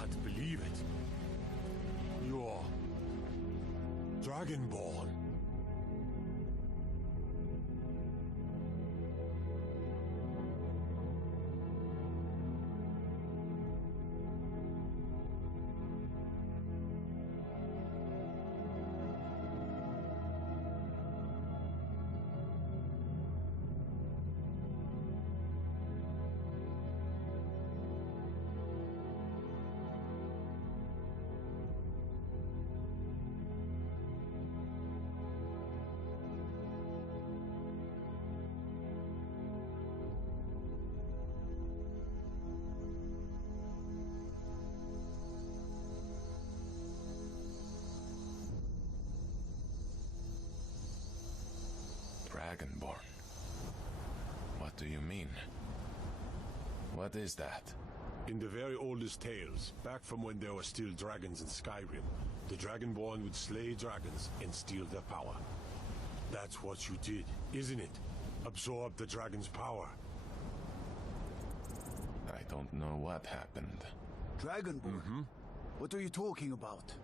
can't believe it. You're Dragonborn. Dragonborn? What do you mean? What is that? In the very oldest tales, back from when there were still dragons in Skyrim, the Dragonborn would slay dragons and steal their power. That's what you did, isn't it? Absorb the dragon's power. I don't know what happened. Dragonborn? What are you talking about?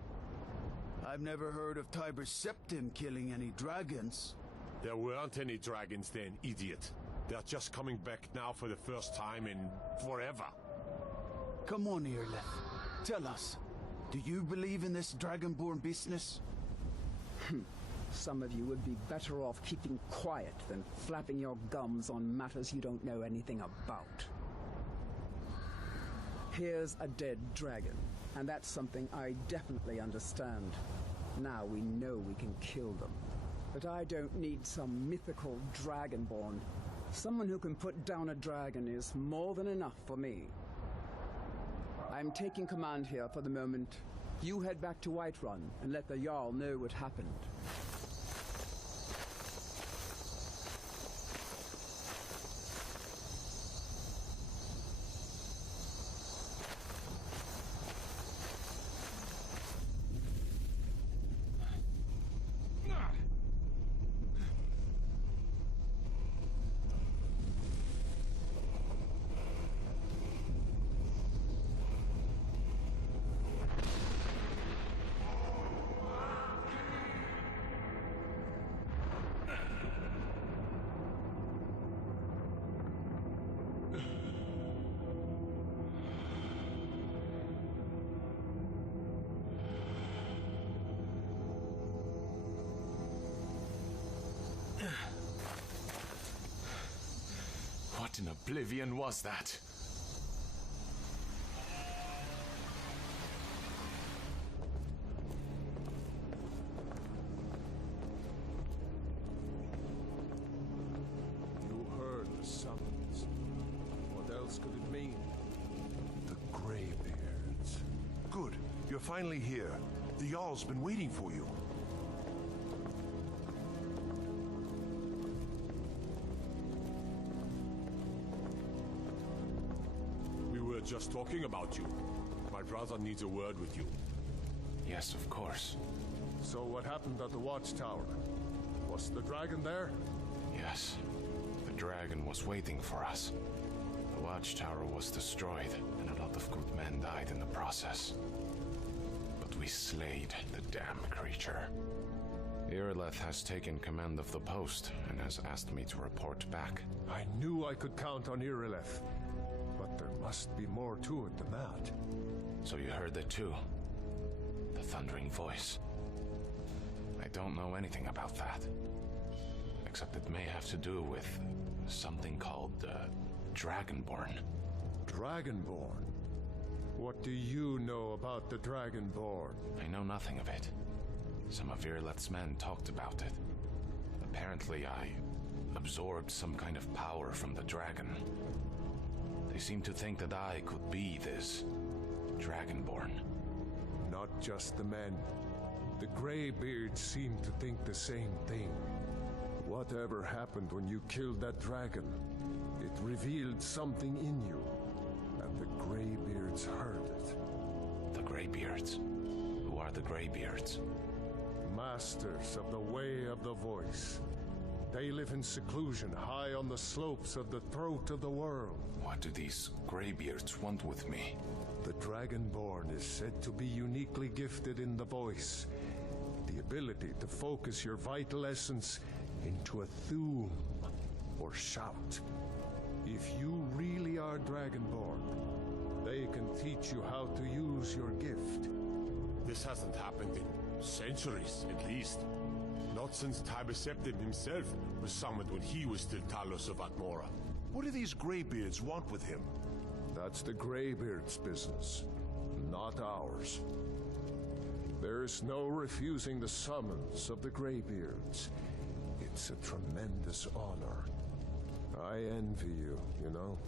I've never heard of Tiber Septim killing any dragons. There weren't any dragons then, idiot. They're just coming back now for the first time in forever. Come on, Irileth. Tell us, do you believe in this Dragonborn business? Some of you would be better off keeping quiet than flapping your gums on matters you don't know anything about. Here's a dead dragon, and that's something I definitely understand. Now we know we can kill them. But I don't need some mythical Dragonborn. Someone who can put down a dragon is more than enough for me. I'm taking command here for the moment. You head back to Whiterun and let the Jarl know what happened. What in oblivion was that? You heard the summons. What else could it mean? The Greybeards. Good. You're finally here. The Jarl's been waiting for you. We were just talking about you. My brother needs a word with you. Yes, of course. So what happened at the Watchtower? Was the dragon there? Yes. The dragon was waiting for us. The Watchtower was destroyed, and a lot of good men died in the process. But we slayed the damn creature. Irileth has taken command of the post and has asked me to report back. I knew I could count on Irileth. But there must be more to it than that. So you heard it too? The thundering voice. I don't know anything about that. Except it may have to do with something called Dragonborn. Dragonborn? What do you know about the Dragonborn? I know nothing of it. Some of Irileth's men talked about it. Apparently I absorbed some kind of power from the dragon. They seem to think that I could be this Dragonborn. Not just the men. The Greybeards seem to think the same thing. Whatever happened when you killed that dragon, it revealed something in you, and the Greybeards heard it. The Greybeards? Who are the Greybeards? Masters of the Way of the Voice. They live in seclusion high on the slopes of the throat of the world. What do these graybeards want with me? The Dragonborn is said to be uniquely gifted in the voice, the ability to focus your vital essence into a thum or shout. If you really are Dragonborn, they can teach you how to use your gift. This hasn't happened in centuries, at least. Not since Tiber Septim himself was summoned when he was still Talos of Atmora. What do these Greybeards want with him? That's the Greybeard's business, not ours. There's no refusing the summons of the Greybeards. It's a tremendous honor. I envy you, you know,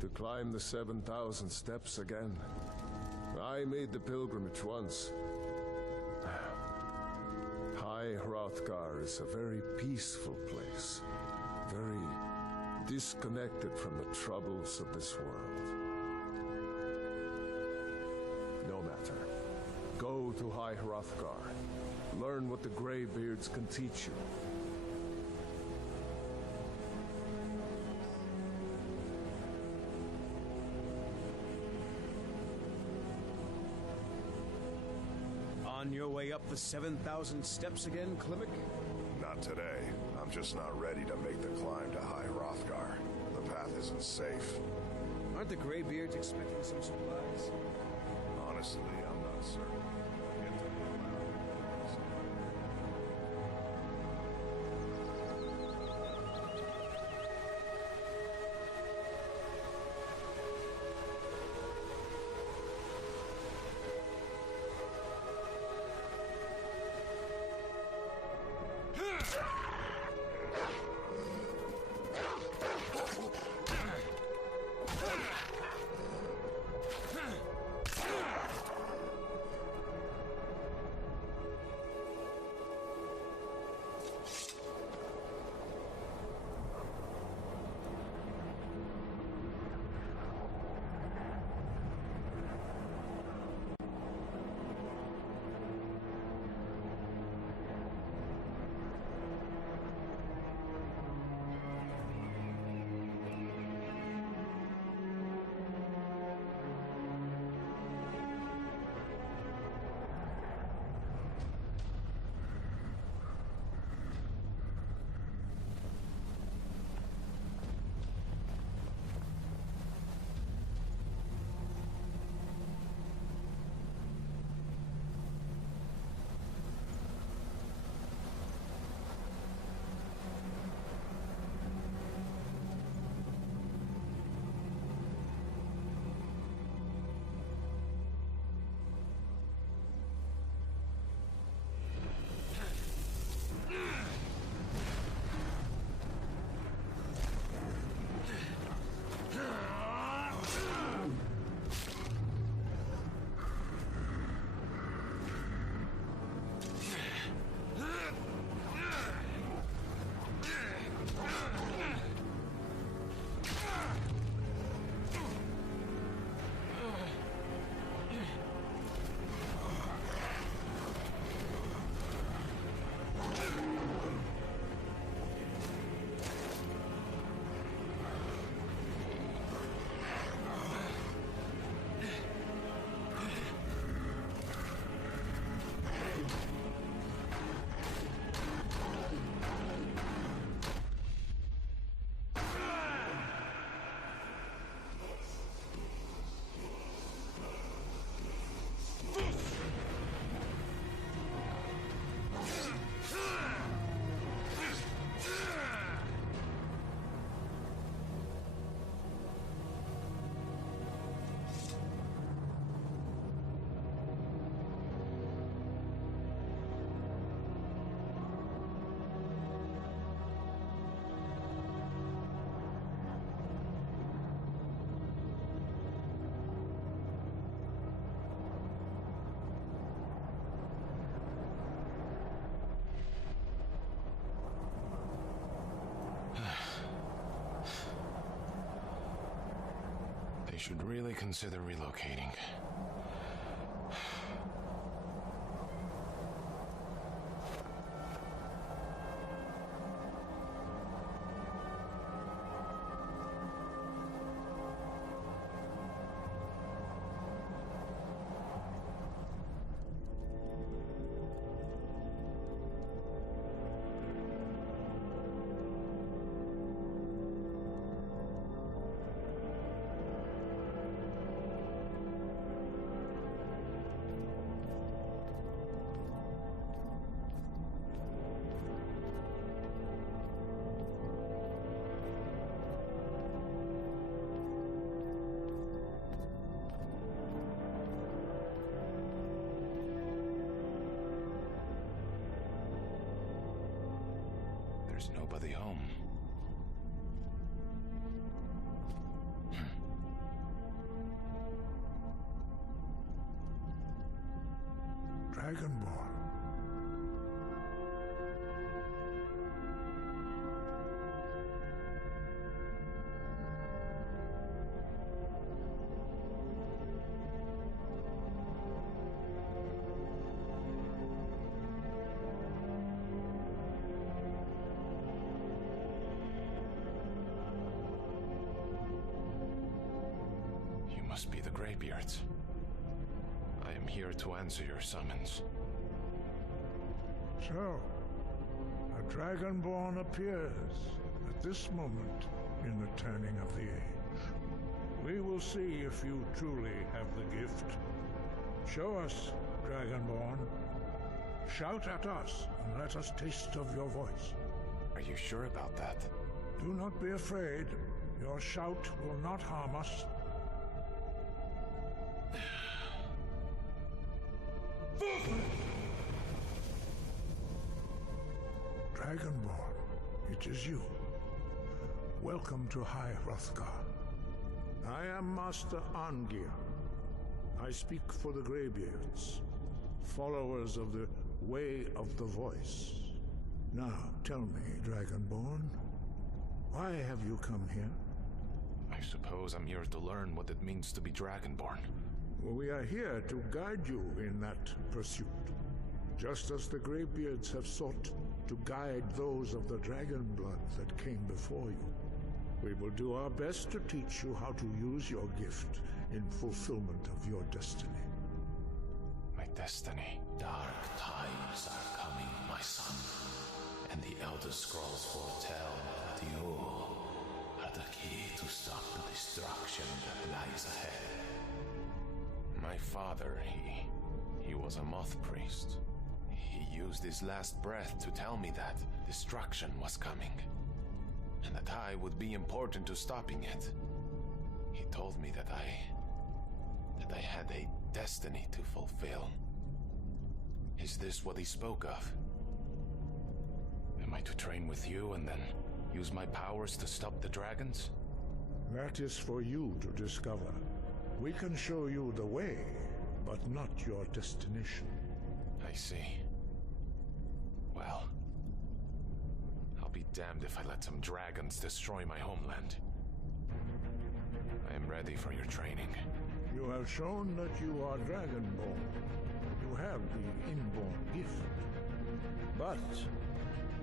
to climb the 7,000 steps again. I made the pilgrimage once. High Hrothgar is a very peaceful place, very disconnected from the troubles of this world. No matter. Go to High Hrothgar. Learn what the Greybeards can teach you. On your way up the 7,000 steps again, Klimek? Not today. I'm just not ready to make the climb to High Hrothgar. The path isn't safe. Aren't the Greybeards expecting some supplies? Honestly, I'm not certain. Get to They should really consider relocating. There's nobody home. Dragonborn. You must be the Greybeards. I am here to answer your summons. So, a Dragonborn appears at this moment in the turning of the age. We will see if you truly have the gift. Show us, Dragonborn. Shout at us and let us taste of your voice. Are you sure about that? Do not be afraid. Your shout will not harm us. Dragonborn, it is you. Welcome to High Hrothgar. I am Master Arngeir. I speak for the Greybeards, followers of the Way of the Voice. Now, tell me, Dragonborn, why have you come here? I suppose I'm here to learn what it means to be Dragonborn. Well, we are here to guide you in that pursuit, just as the Greybeards have sought to guide those of the dragon blood that came before you. We will do our best to teach you how to use your gift in fulfillment of your destiny. My destiny. Dark times are coming, my son, and the Elder Scrolls foretell that you are the key to stop the destruction that lies ahead. My father, he was a moth priest. He used his last breath to tell me that destruction was coming, and that I would be important to stopping it. He told me that I had a destiny to fulfill. Is this what he spoke of? Am I to train with you and then use my powers to stop the dragons? That is for you to discover. We can show you the way, but not your destination. I see. Well, I'll be damned if I let some dragons destroy my homeland. I am ready for your training. You have shown that you are Dragonborn. You have the inborn gift. But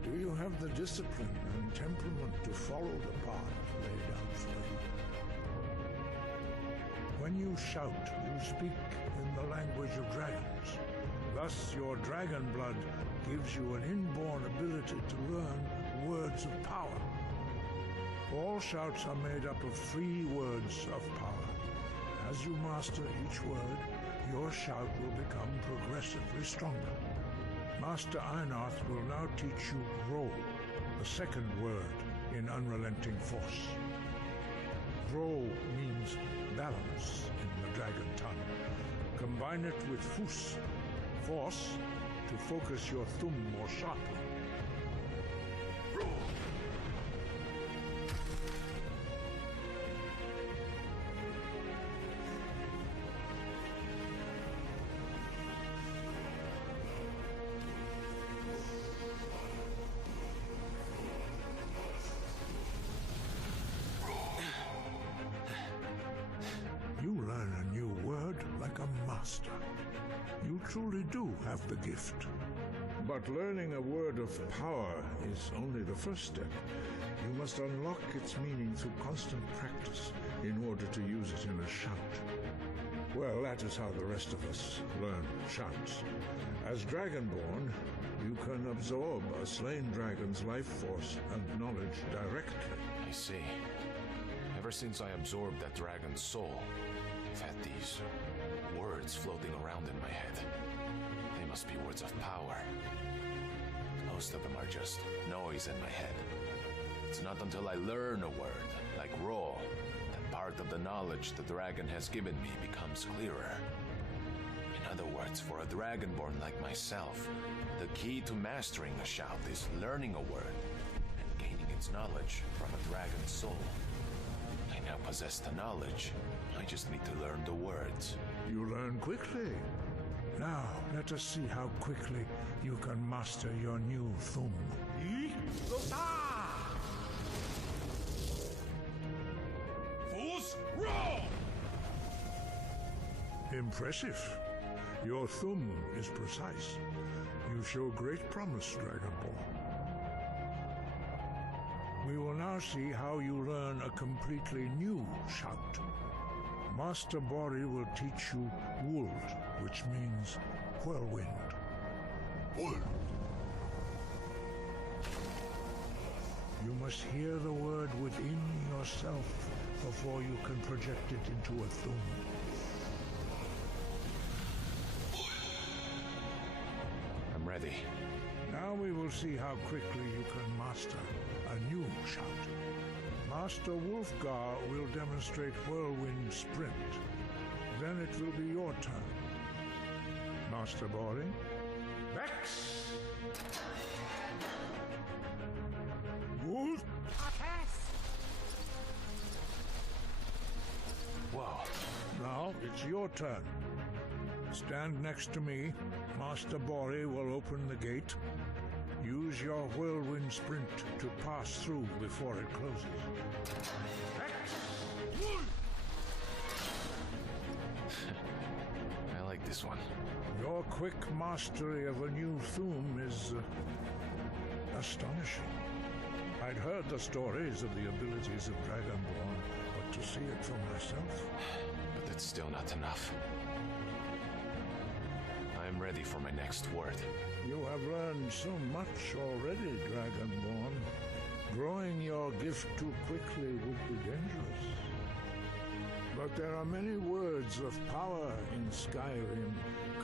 do you have the discipline and temperament to follow the path laid out for you? When you shout, you speak in the language of dragons. Thus, your dragon blood gives you an inborn ability to learn words of power. All shouts are made up of 3 words of power. As you master each word, your shout will become progressively stronger. Master Einarth will now teach you Ro, the second word in Unrelenting Force. Ro means balance in the dragon tongue. Combine it with Fus, force, to focus your thumb more sharply. Ro! You learn a new word like a master. You truly do have the gift. But learning a word of power is only the first step. You must unlock its meaning through constant practice in order to use it in a shout. Well, that is how the rest of us learn shouts. As Dragonborn, you can absorb a slain dragon's life force and knowledge directly. I see. Ever since I absorbed that dragon's soul, I've had these words floating around in my head. They must be words of power. Most of them are just noise in my head. It's not until I learn a word, like Ro, that part of the knowledge the dragon has given me becomes clearer. In other words, for a dragonborn like myself, the key to mastering a shout is learning a word its knowledge from a dragon's soul. I now possess the knowledge. I just need to learn the words. You learn quickly. Now, let us see how quickly you can master your new Thum. Fools, roll! Impressive. Your Thum is precise. You show great promise, Dragonborn. We will now see how you learn a completely new shout. Master Bori will teach you Wuld, which means whirlwind. Wuld. You must hear the word within yourself before you can project it into a Thum. I'm ready. Now we will see how quickly you can master a new shout. Master Wulfgar will demonstrate Whirlwind Sprint. Then it will be your turn. Master Bori? Vex! Wuld? Whoa. Now it's your turn. Stand next to me. Master Bori will open the gate. Use your whirlwind sprint to pass through before it closes. I like this one. Your quick mastery of a new Thum is astonishing. I'd heard the stories of the abilities of Dragonborn, but to see it for myself... But it's still not enough. I am ready for my next word. You have learned so much already, Dragonborn. Growing your gift too quickly would be dangerous. But there are many words of power in Skyrim,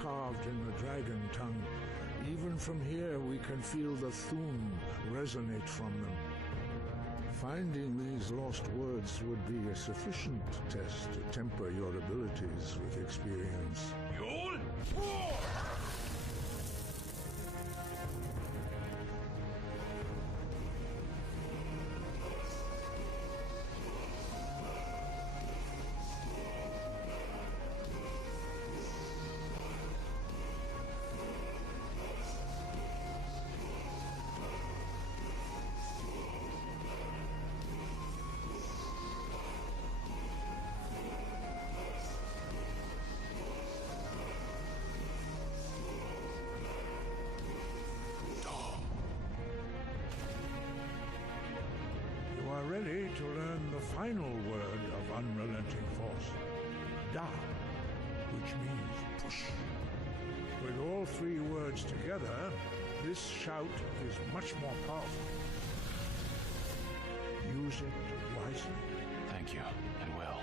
carved in the dragon tongue. Even from here we can feel the Thum resonate from them. Finding these lost words would be a sufficient test to temper your abilities with experience. You'll roar! Ready to learn the final word of unrelenting force, Da, which means push. With all three words together, this shout is much more powerful. Use it wisely. Thank you, I will.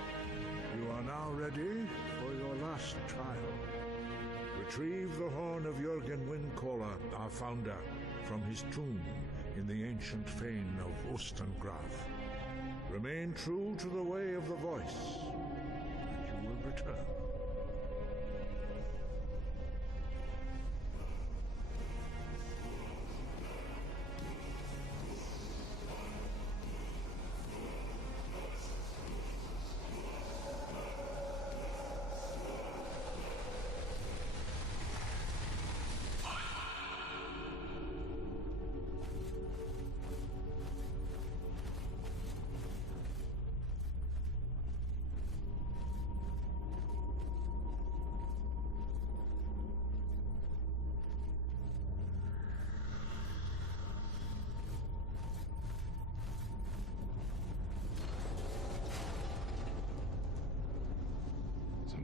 You are now ready for your last trial. Retrieve the horn of Jürgen Windcaller, our founder, from his tomb in the ancient fane of Ostengraf. Remain true to the way of the voice, and you will return.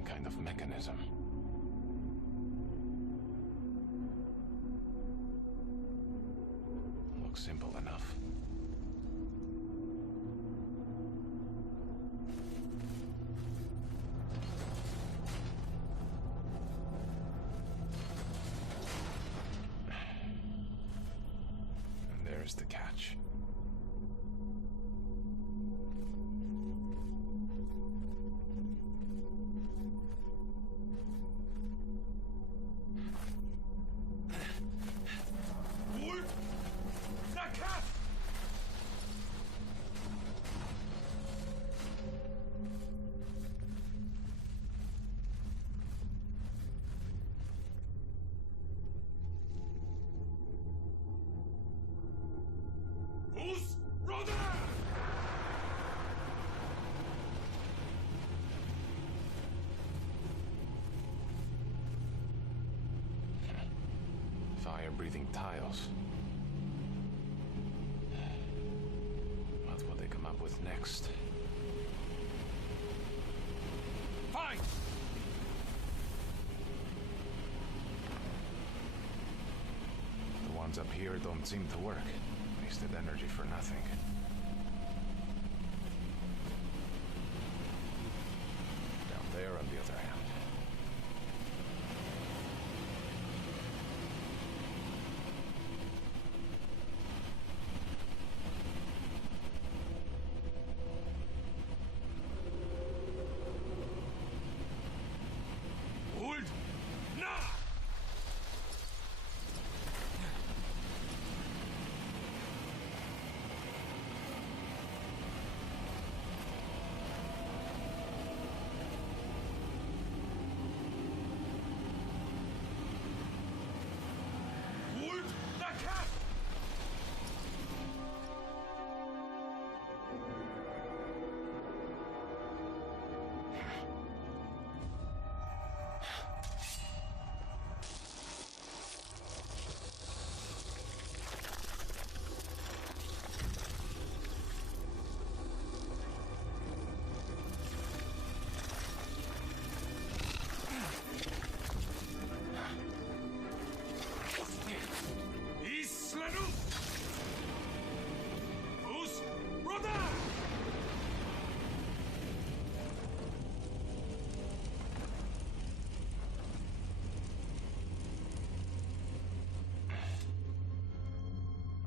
Kind of mechanism. Looks simple enough. And there's the catch. fire-breathing tiles. What will they come up with next? Fight! The ones up here don't seem to work. Wasted energy for nothing. Down there, on the other hand.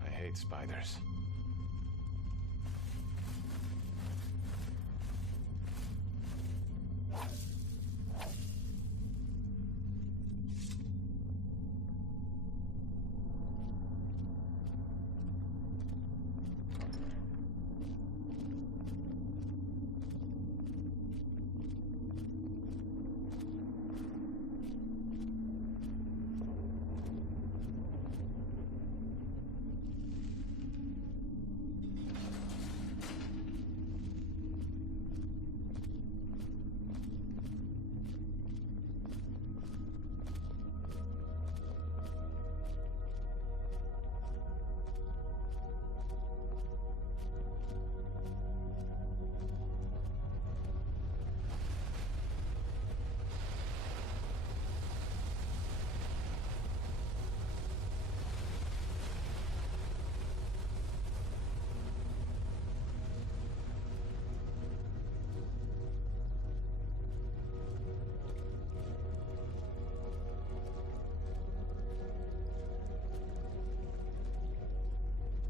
I hate spiders.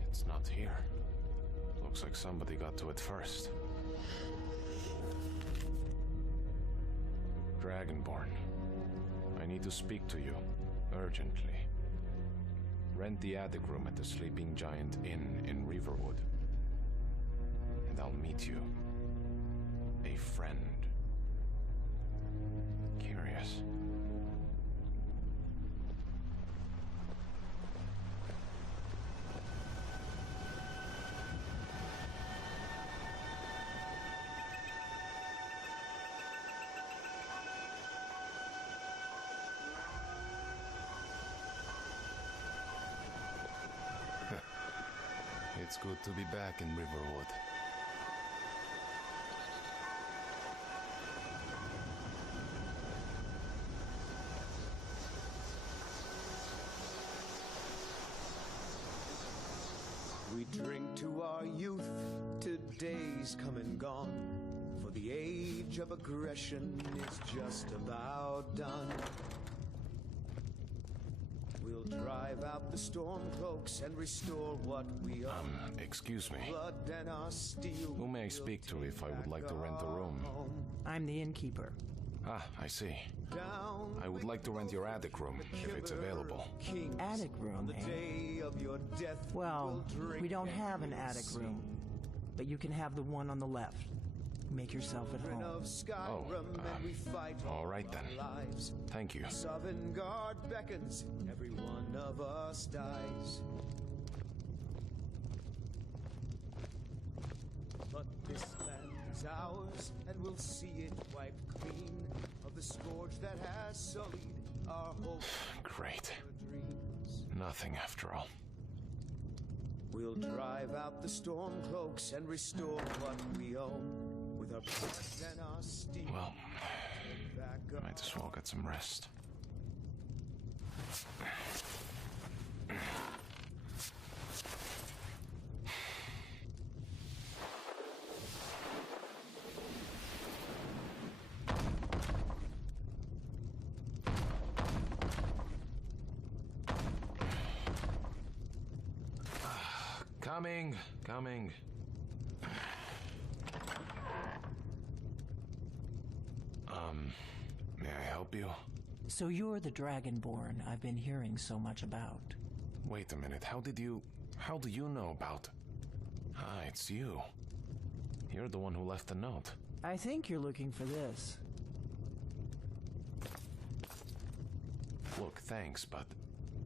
It's not here. Looks like somebody got to it first. Dragonborn, I need to speak to you, urgently. Rent the attic room at the Sleeping Giant Inn in Riverwood. And I'll meet you. A friend. Curious. It's good to be back in Riverwood. We drink to our youth, to days come and gone, for the age of aggression is just about done. We'll drive out the storm cloaks and restore what we are. Excuse me. Blood and our steel. Who may I speak to if I would like to rent a room? I'm the innkeeper. Ah, I see. I would like to rent your attic room, if it's available. Attic room, eh? Well, we don't have an attic room, but you can have the one on the left. Make yourself at home. All right then. Thank you. Sovngarde beckons, every one of us dies. But this land is ours, and we'll see it wiped clean of the scourge that has sullied our hopes. Great. Nothing after all. We'll drive out the storm cloaks and restore what we own with our blood and our steel. Well, might as well get some rest. Coming. May I help you? So you're the Dragonborn I've been hearing so much about. Wait a minute, how do you know about... Ah, it's you. You're the one who left the note. I think you're looking for this. Look, thanks, but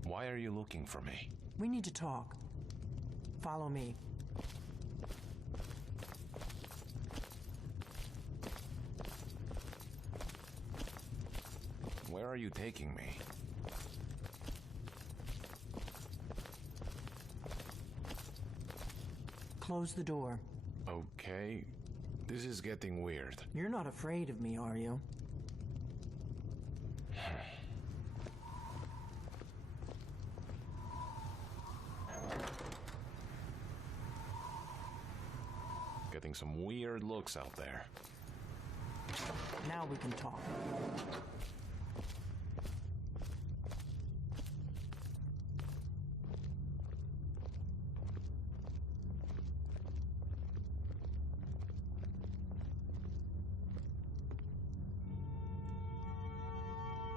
why are you looking for me? We need to talk. Follow me. Where are you taking me? Close the door. Okay. This is getting weird. You're not afraid of me, are you? Getting some weird looks out there. Now we can talk.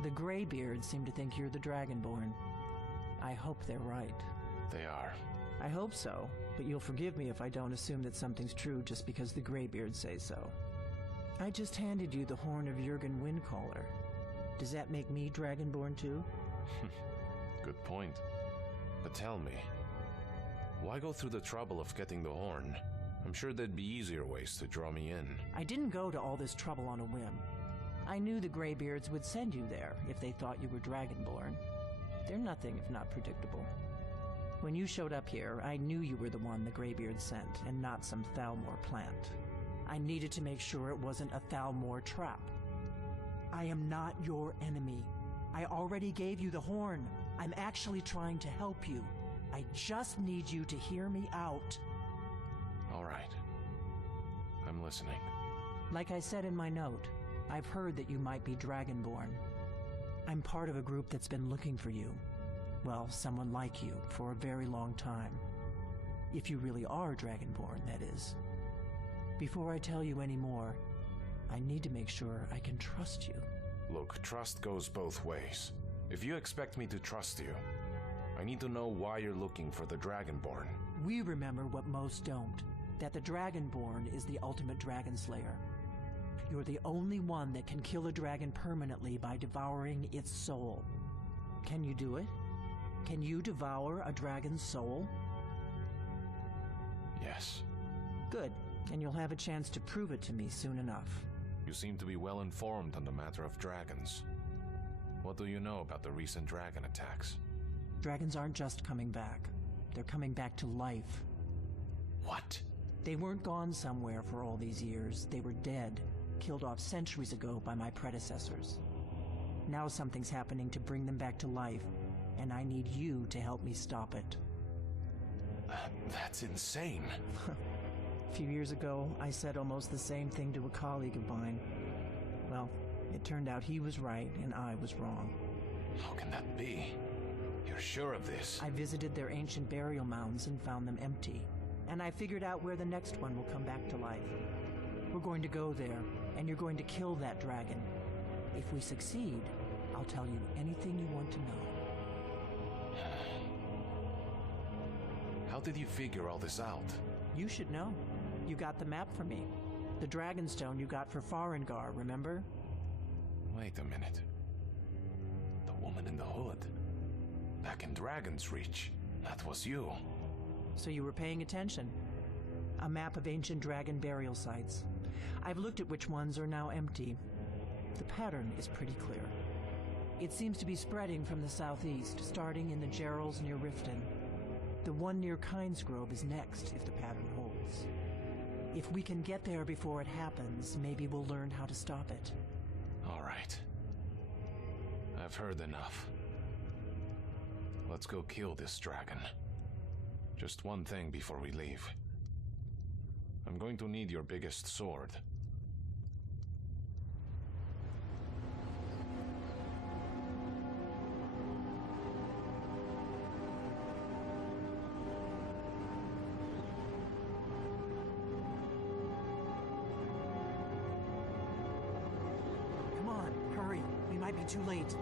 The Greybeards seem to think you're the Dragonborn. I hope they're right. They are. I hope so, but you'll forgive me if I don't assume that something's true just because the Greybeards say so. I just handed you the horn of Jurgen Windcaller. Does that make me Dragonborn too? Good point. But tell me, why go through the trouble of getting the horn? I'm sure there'd be easier ways to draw me in. I didn't go to all this trouble on a whim. I knew the Greybeards would send you there if they thought you were Dragonborn. They're nothing if not predictable. When you showed up here, I knew you were the one the Greybeards sent, and not some Thalmor plant. I needed to make sure it wasn't a Thalmor trap. I am not your enemy. I already gave you the horn. I'm actually trying to help you. I just need you to hear me out. All right. I'm listening. Like I said in my note, I've heard that you might be Dragonborn. I'm part of a group that's been looking for you. Well, someone like you, for a very long time. If you really are Dragonborn, that is. Before I tell you any more, I need to make sure I can trust you. Look, trust goes both ways. If you expect me to trust you, I need to know why you're looking for the Dragonborn. We remember what most don't, that the Dragonborn is the ultimate dragon slayer. You're the only one that can kill a dragon permanently by devouring its soul. Can you do it? Can you devour a dragon's soul? Yes. Good, and you'll have a chance to prove it to me soon enough. You seem to be well informed on the matter of dragons. What do you know about the recent dragon attacks? Dragons aren't just coming back. They're coming back to life. What? They weren't gone somewhere for all these years. They were dead, killed off centuries ago by my predecessors. Now something's happening to bring them back to life, and I need you to help me stop it. That's insane. A few years ago, I said almost the same thing to a colleague of mine. Well, it turned out he was right and I was wrong. How can that be? You're sure of this? I visited their ancient burial mounds and found them empty. And I figured out where the next one will come back to life. We're going to go there, and you're going to kill that dragon. If we succeed, I'll tell you anything you want to know. How did you figure all this out? You should know. You got the map for me. The Dragonstone you got for Farengar, remember? Wait a minute. The woman in the hood. Back in Dragon's Reach. That was you. So you were paying attention. A map of ancient dragon burial sites. I've looked at which ones are now empty. The pattern is pretty clear. It seems to be spreading from the southeast, starting in the Gerals near Riften. The one near Kynes Grove is next, if the pattern holds. If we can get there before it happens, maybe we'll learn how to stop it. All right. I've heard enough. Let's go kill this dragon. Just one thing before we leave. I'm going to need your biggest sword. Come on, hurry. We might be too late.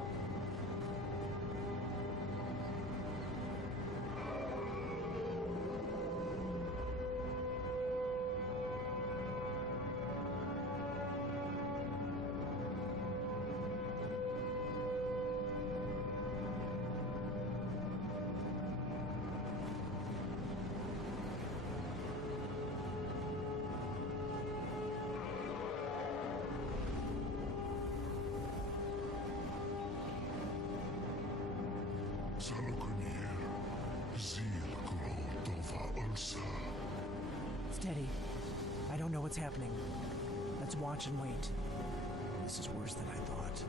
Steady. I don't know what's happening. Let's watch and wait. This is worse than I thought.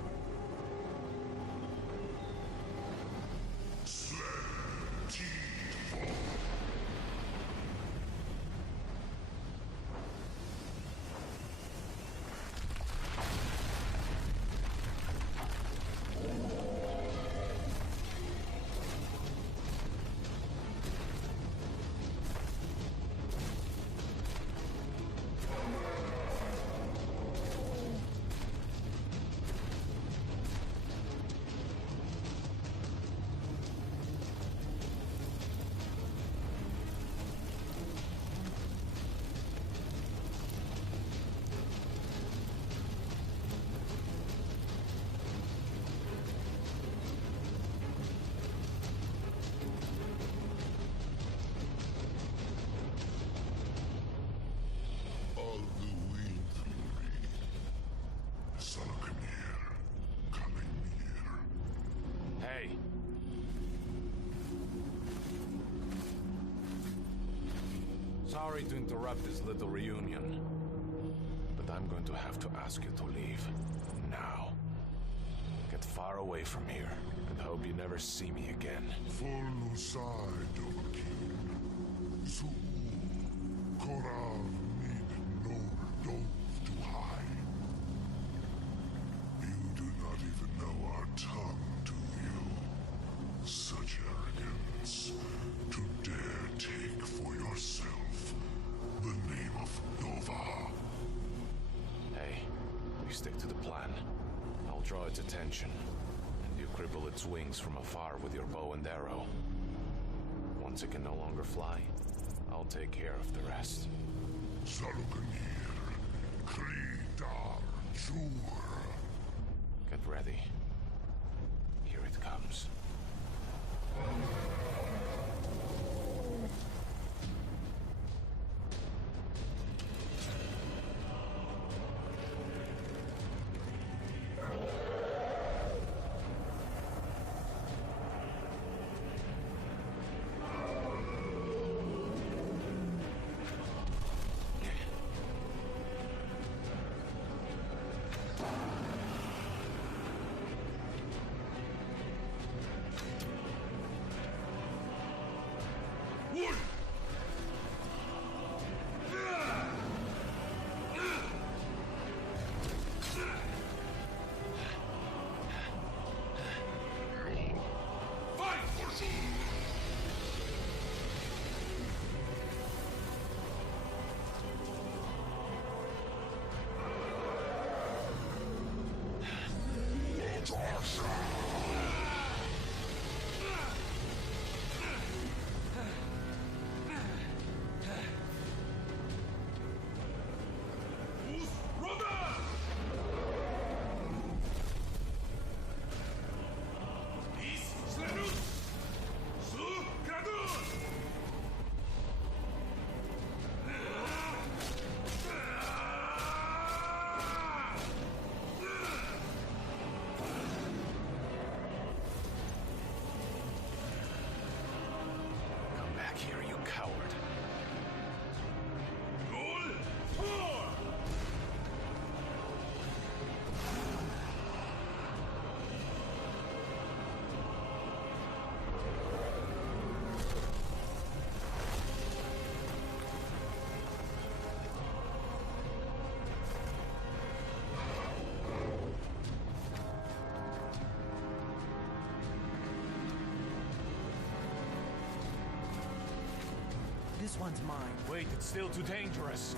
Sorry to interrupt this little reunion, but I'm going to have to ask you to leave. Now. Get far away from here, and hope you never see me again. You do not even know our tongue, do you? Such arrogance. To dare take for yourself the name of Nova. Hey, we stick to the plan. I'll draw its attention, and you cripple its wings from afar with your bow and arrow. Once it can no longer fly, I'll take care of the rest. Salukanir, Kridar, Jur. Get ready. Here it comes. This one's mine. Wait, it's still too dangerous.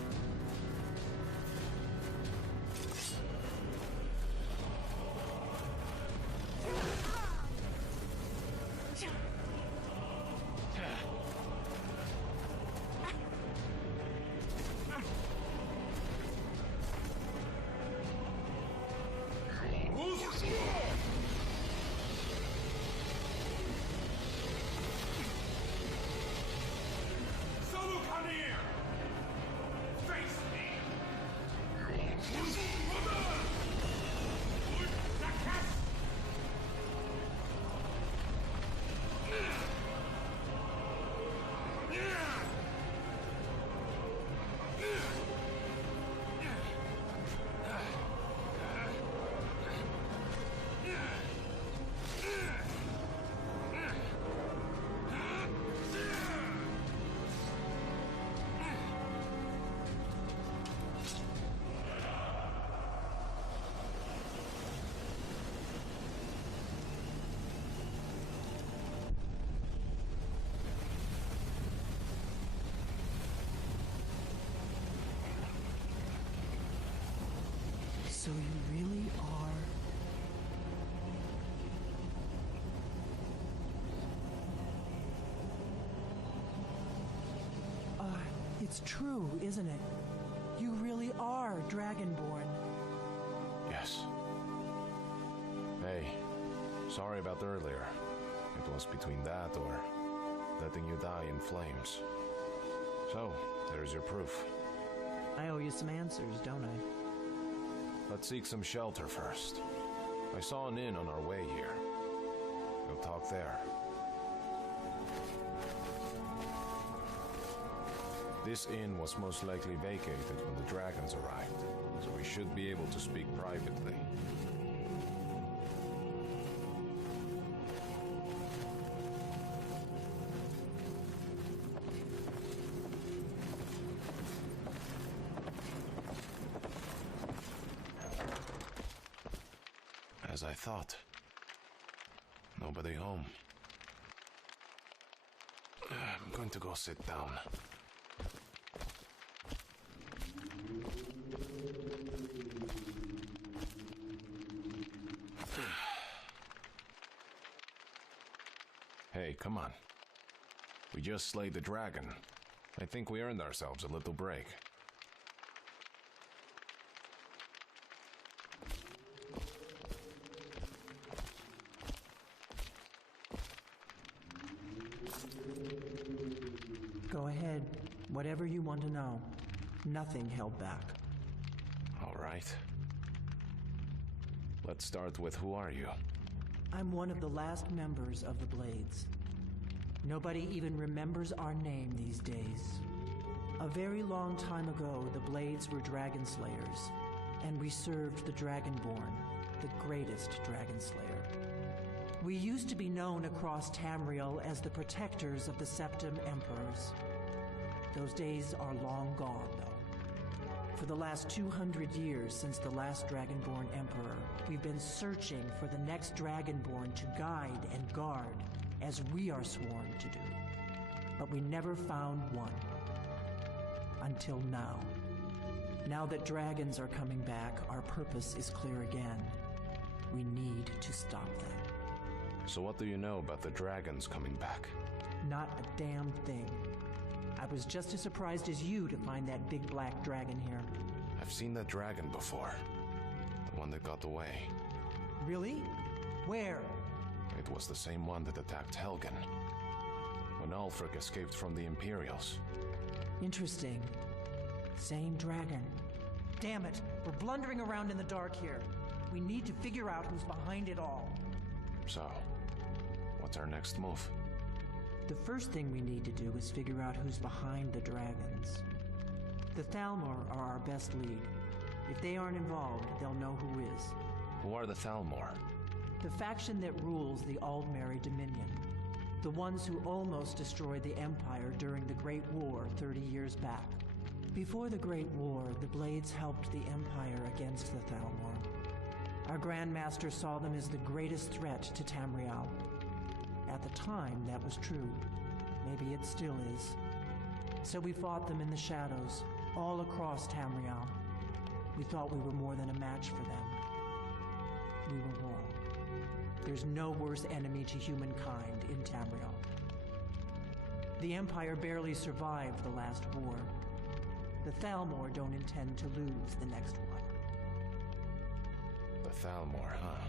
So you really are... It's true, isn't it? You really are Dragonborn. Yes. Hey, sorry about earlier. It was between that or letting you die in flames. So, there's your proof. I owe you some answers, don't I? Let's seek some shelter first. I saw an inn on our way here. We'll talk there. This inn was most likely vacated when the dragons arrived, so we should be able to speak privately. As I thought. Nobody home. I'm going to go sit down. Hey, come on. We just slayed the dragon. I think we earned ourselves a little break. Go ahead. Whatever you want to know. Nothing held back. All right. Let's start with who are you? I'm one of the last members of the Blades. Nobody even remembers our name these days. A very long time ago, the Blades were dragon slayers, and we served the Dragonborn, the greatest dragon slayer. We used to be known across Tamriel as the protectors of the Septim Emperors. Those days are long gone, though. For the last 200 years since the last Dragonborn Emperor, we've been searching for the next Dragonborn to guide and guard, as we are sworn to do. But we never found one. Until now. Now that dragons are coming back, our purpose is clear again. We need to stop them. So what do you know about the dragons coming back? Not a damn thing. I was just as surprised as you to find that big black dragon here. I've seen that dragon before. The one that got away. Really? Where? It was the same one that attacked Helgen. When Ulfric escaped from the Imperials. Interesting. Same dragon. Damn it, we're blundering around in the dark here. We need to figure out who's behind it all. So, what's our next move? The first thing we need to do is figure out who's behind the dragons. The Thalmor are our best lead. If they aren't involved, they'll know who is. Who are the Thalmor? The faction that rules the Aldmeri Dominion. The ones who almost destroyed the Empire during the Great War 30 years back. Before the Great War, the Blades helped the Empire against the Thalmor. Our Grandmaster saw them as the greatest threat to Tamriel. At the time, that was true. Maybe it still is. So we fought them in the shadows, all across Tamriel. We thought we were more than a match for them. We were wrong. There's no worse enemy to humankind in Tamriel. The Empire barely survived the last war. The Thalmor don't intend to lose the next one. The Thalmor, huh?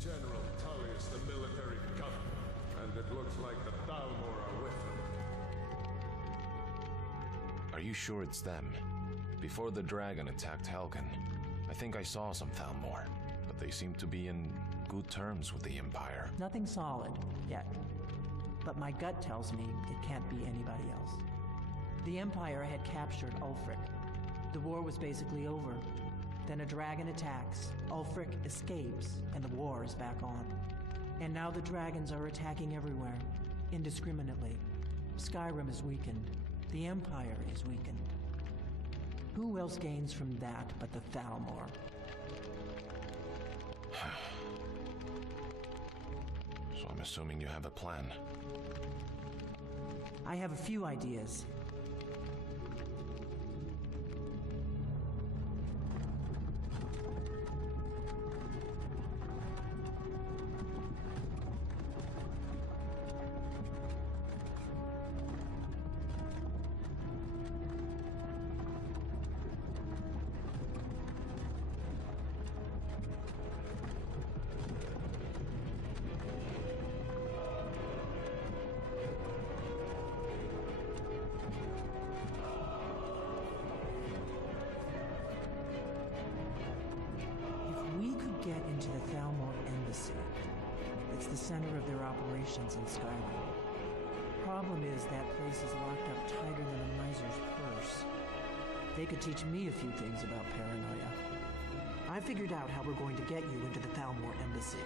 General Tullius, the military governor, and it looks like the Thalmor are with them. Are you sure it's them? Before the dragon attacked Helgen, I think I saw some Thalmor, but they seem to be in good terms with the Empire. Nothing solid, yet. But my gut tells me it can't be anybody else. The Empire had captured Ulfric. The war was basically over. Then a dragon attacks, Ulfric escapes, and the war is back on. And now the dragons are attacking everywhere, indiscriminately. Skyrim is weakened. The Empire is weakened. Who else gains from that but the Thalmor? So I'm assuming you have a plan. I have a few ideas. Get into the Thalmor Embassy. It's the center of their operations in Skyrim. Problem is, that place is locked up tighter than a miser's purse. They could teach me a few things about paranoia. I figured out how we're going to get you into the Thalmor Embassy.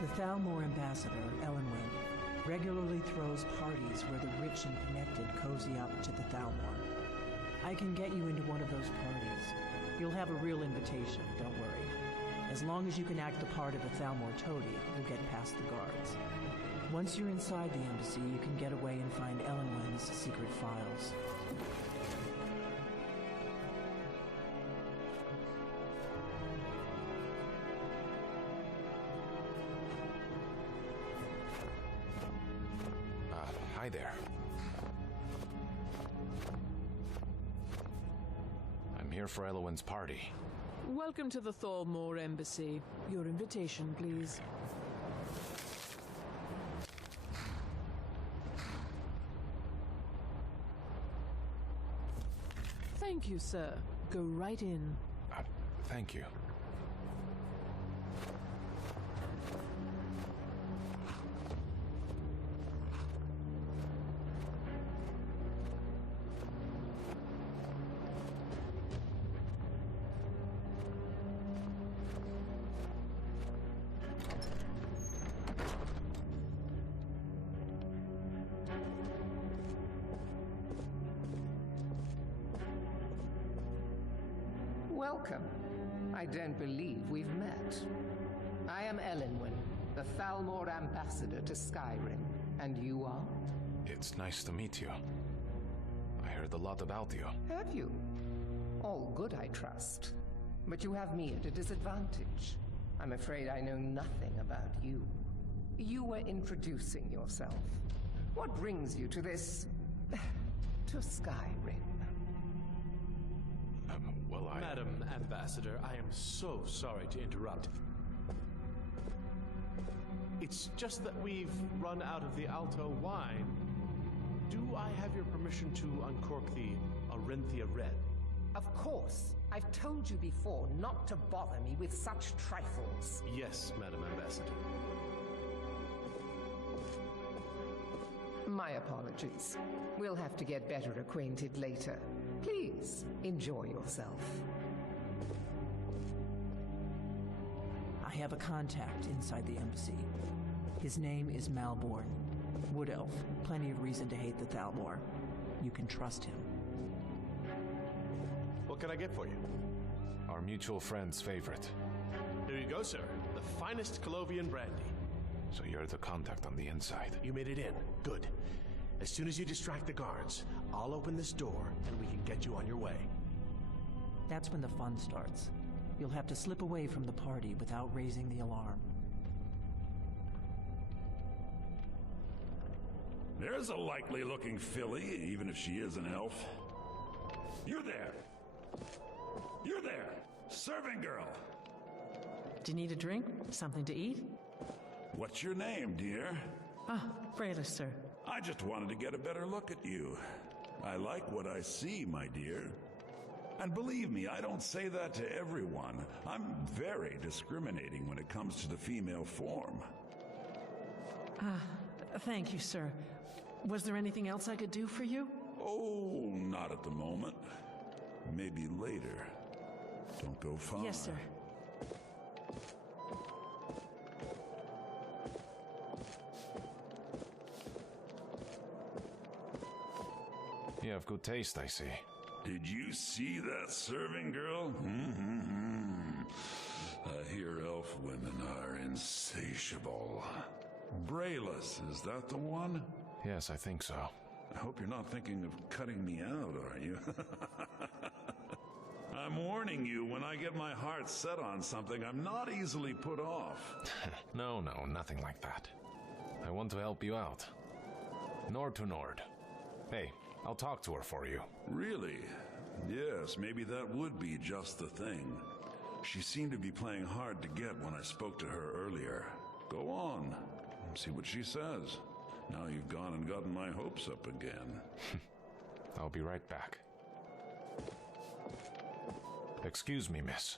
The Thalmor ambassador, Elenwen, regularly throws parties where the rich and connected cozy up to the Thalmor. I can get you into one of those parties. You'll have a real invitation, don't worry. As long as you can act the part of a Thalmor toady, you'll get past the guards. Once you're inside the embassy, you can get away and find Elenwen's secret files. Hi there. I'm here for Elenwen's party. Welcome to the Thalmor Embassy. Your invitation, please. Thank you, sir. Go right in. Thank you. Welcome. I don't believe we've met. I am Elenwen, the Thalmor ambassador to Skyrim. And you are? It's nice to meet you. I heard a lot about you. Have you? All good, I trust. But you have me at a disadvantage. I'm afraid I know nothing about you. You were introducing yourself. What brings you to this... to Skyrim? Madam Ambassador, I am so sorry to interrupt. It's just that we've run out of the Alto wine. Do I have your permission to uncork the Arenthia Red? Of course. I've told you before not to bother me with such trifles. Yes, Madam Ambassador. My apologies. We'll have to get better acquainted later. Please, enjoy yourself. I have a contact inside the embassy. His name is Malborn. Wood Elf. Plenty of reason to hate the Thalmor. You can trust him. What can I get for you? Our mutual friend's favorite. Here you go, sir. The finest Colovian brandy. So you're the contact on the inside. You made it in. Good. As soon as you distract the guards, I'll open this door and we can get you on your way. That's when the fun starts. You'll have to slip away from the party without raising the alarm. There's a likely-looking filly, even if she is an elf. You there! You there! Serving girl! Do you need a drink? Something to eat? What's your name, dear? Ah, Brayla, sir. I just wanted to get a better look at you. I like what I see, my dear. And believe me, I don't say that to everyone. I'm very discriminating when it comes to the female form. Ah, thank you, sir. Was there anything else I could do for you? Oh, not at the moment. Maybe later. Don't go far. Yes, sir. You have good taste, I see. Did you see that serving girl? I hear elf women are insatiable. Brayless, is that the one? Yes, I think so. I hope you're not thinking of cutting me out, are you? I'm warning you, when I get my heart set on something, I'm not easily put off. No, nothing like that. I want to help you out. Nord to Nord. Hey, I'll talk to her for you. Really? Yes, maybe that would be just the thing. She seemed to be playing hard to get when I spoke to her earlier. Go on, see what she says. Now you've gone and gotten my hopes up again. I'll be right back. Excuse me, miss.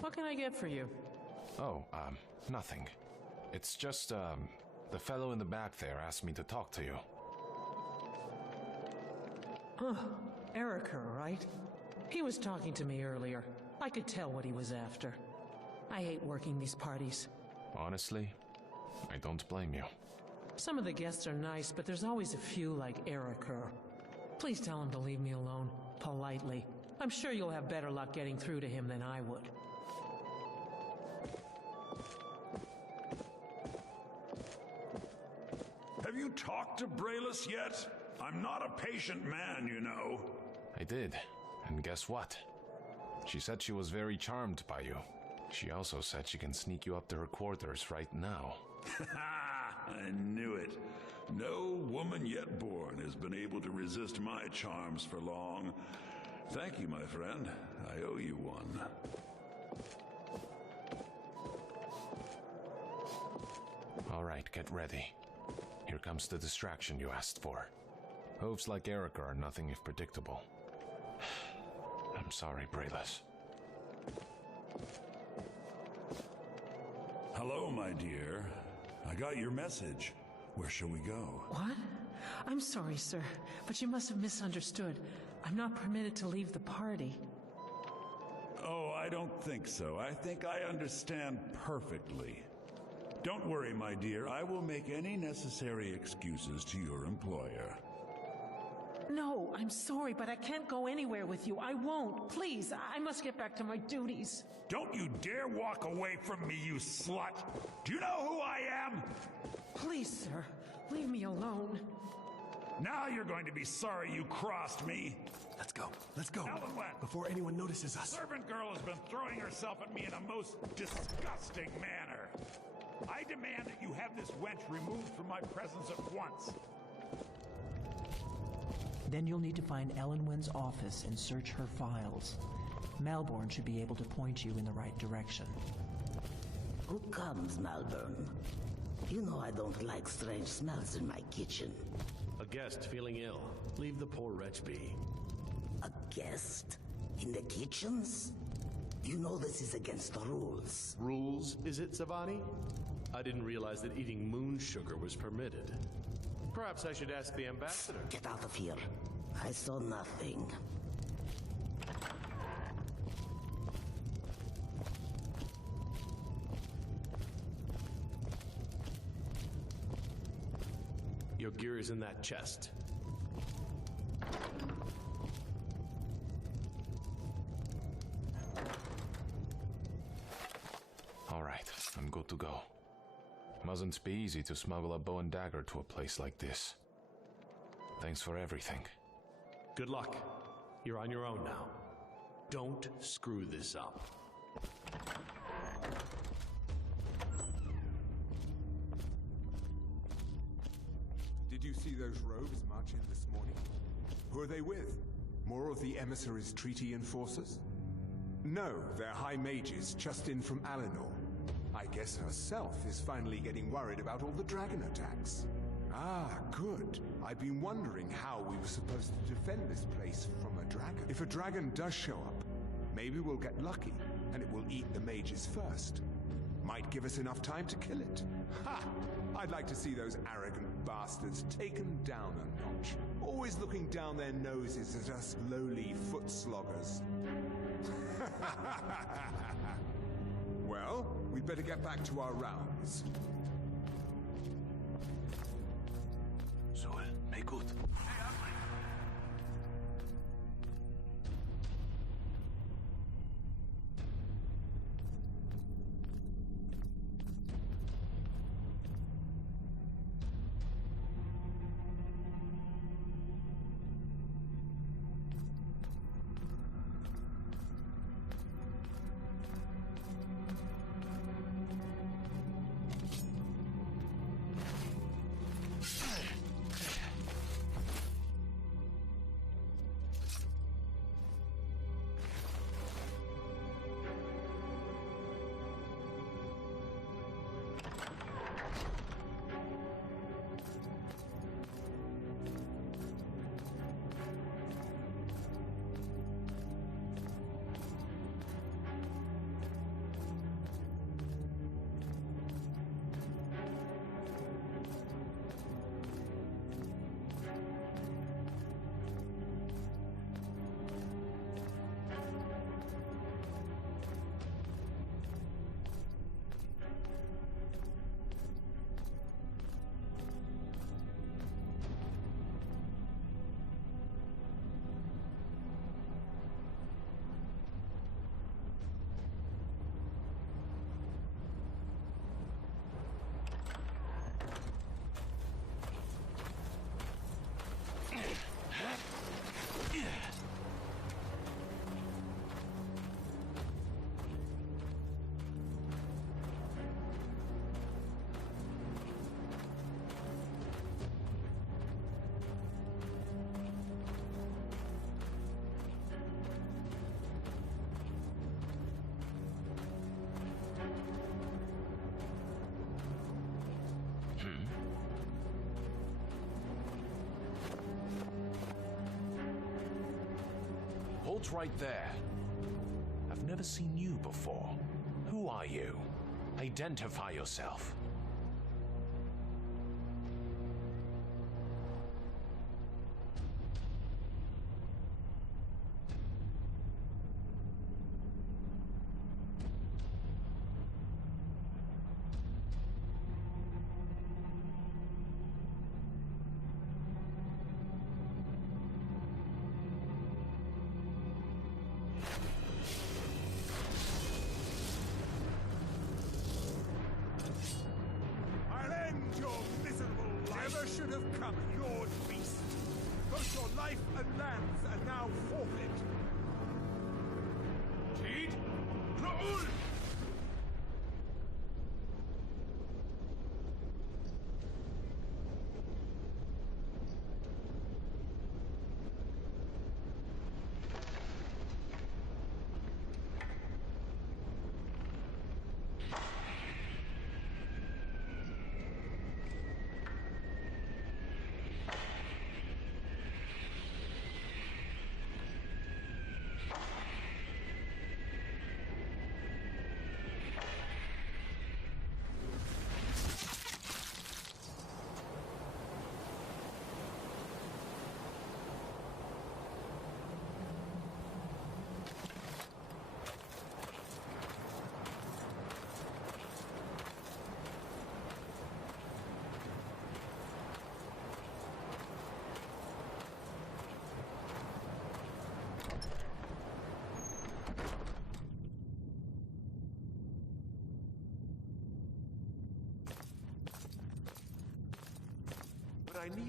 What can I get for you? Oh, nothing. It's just, the fellow in the back there asked me to talk to you. Huh. Erica, right? He was talking to me earlier. I could tell what he was after. I hate working these parties. Honestly, I don't blame you. Some of the guests are nice, but there's always a few like Erica. Please tell him to leave me alone, politely. I'm sure you'll have better luck getting through to him than I would. Have you talked to Brayless yet? I'm not a patient man, you know. I did, and guess what? She said she was very charmed by you. She also said she can sneak you up to her quarters right now. I knew it. No woman yet born has been able to resist my charms for long. Thank you, my friend. I owe you one. All right, get ready. Here comes the distraction you asked for. Hopes like Erica are nothing if predictable. I'm sorry, Brayless. Hello, my dear. I got your message. Where shall we go? What? I'm sorry, sir, but you must have misunderstood. I'm not permitted to leave the party. Oh, I don't think so. I think I understand perfectly. Don't worry, my dear. I will make any necessary excuses to your employer. No, I'm sorry, but I can't go anywhere with you. I won't. Please, I must get back to my duties. Don't you dare walk away from me, you slut! Do you know who I am? Please, sir, leave me alone. Now you're going to be sorry you crossed me. Let's go. Let's go. Ellenwet, before anyone notices us. The servant girl has been throwing herself at me in a most disgusting manner. I demand that you have this wench removed from my presence at once. Then you'll need to find Ellenwen's office and search her files. Malborn should be able to point you in the right direction. Who comes, Malborn? You know I don't like strange smells in my kitchen. A guest feeling ill. Leave the poor wretch be. A guest? In the kitchens? You know this is against the rules. Rules, is it, Savani? I didn't realize that eating moon sugar was permitted. Perhaps I should ask the ambassador. Get out of here. I saw nothing. Your gear is in that chest. All right, I'm good to go. Mustn't be easy to smuggle a bow and dagger to a place like this. Thanks for everything. Good luck. You're on your own now. Don't screw this up. Did you see those rogues march in this morning? Who are they with? More of the emissaries' treaty enforcers? No, they're high mages just in from Alinor. I guess herself is finally getting worried about all the dragon attacks. Ah, good. I've been wondering how we were supposed to defend this place from a dragon. If a dragon does show up, maybe we'll get lucky, and it will eat the mages first. Might give us enough time to kill it. Ha! I'd like to see those arrogant bastards taken down a notch. Always looking down their noses at us lowly foot sloggers. Well, we'd better get back to our rounds. Zoel, make good. Halt right there. I've never seen you before. Who are you? Identify yourself. Should have come, Lord Beast. Both your life and lands are now forfeit. Tid, Raoul!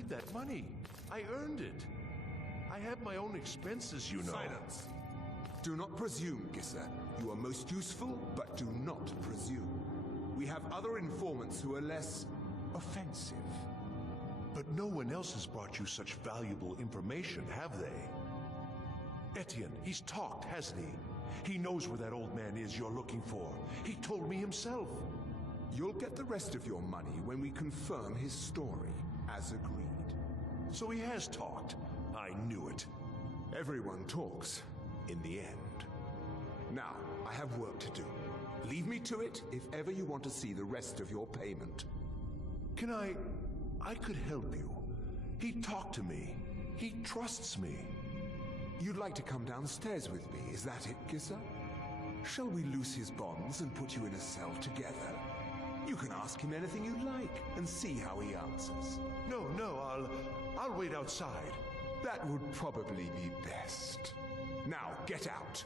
need that money. I earned it. I have my own expenses, you know. Silence. Do not presume, Gisser. You are most useful, but do not presume. We have other informants who are less offensive. But no one else has brought you such valuable information, have they? Etienne, he's talked, hasn't he? He knows where that old man is you're looking for. He told me himself. You'll get the rest of your money when we confirm his story, as agreed. So he has talked. I knew it. Everyone talks, in the end. Now, I have work to do. Leave me to it if ever you want to see the rest of your payment. Can I could help you. He talked to me. He trusts me. You'd like to come downstairs with me, is that it, Gisser? Shall we loose his bonds and put you in a cell together? You can ask him anything you'd like and see how he answers. No, I'll wait outside. That would probably be best. Now, get out.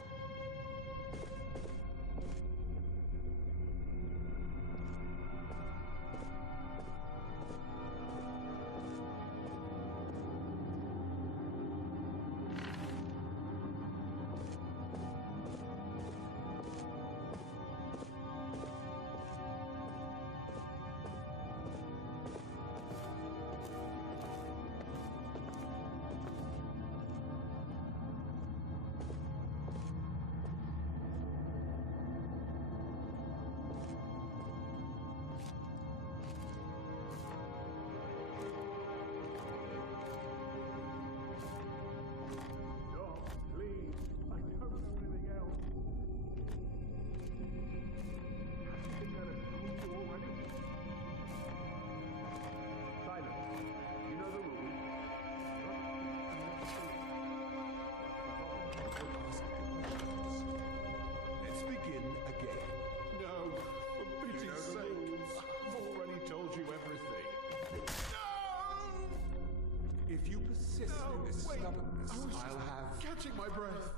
If you persist in this stubbornness, I'll have... Catching my breath.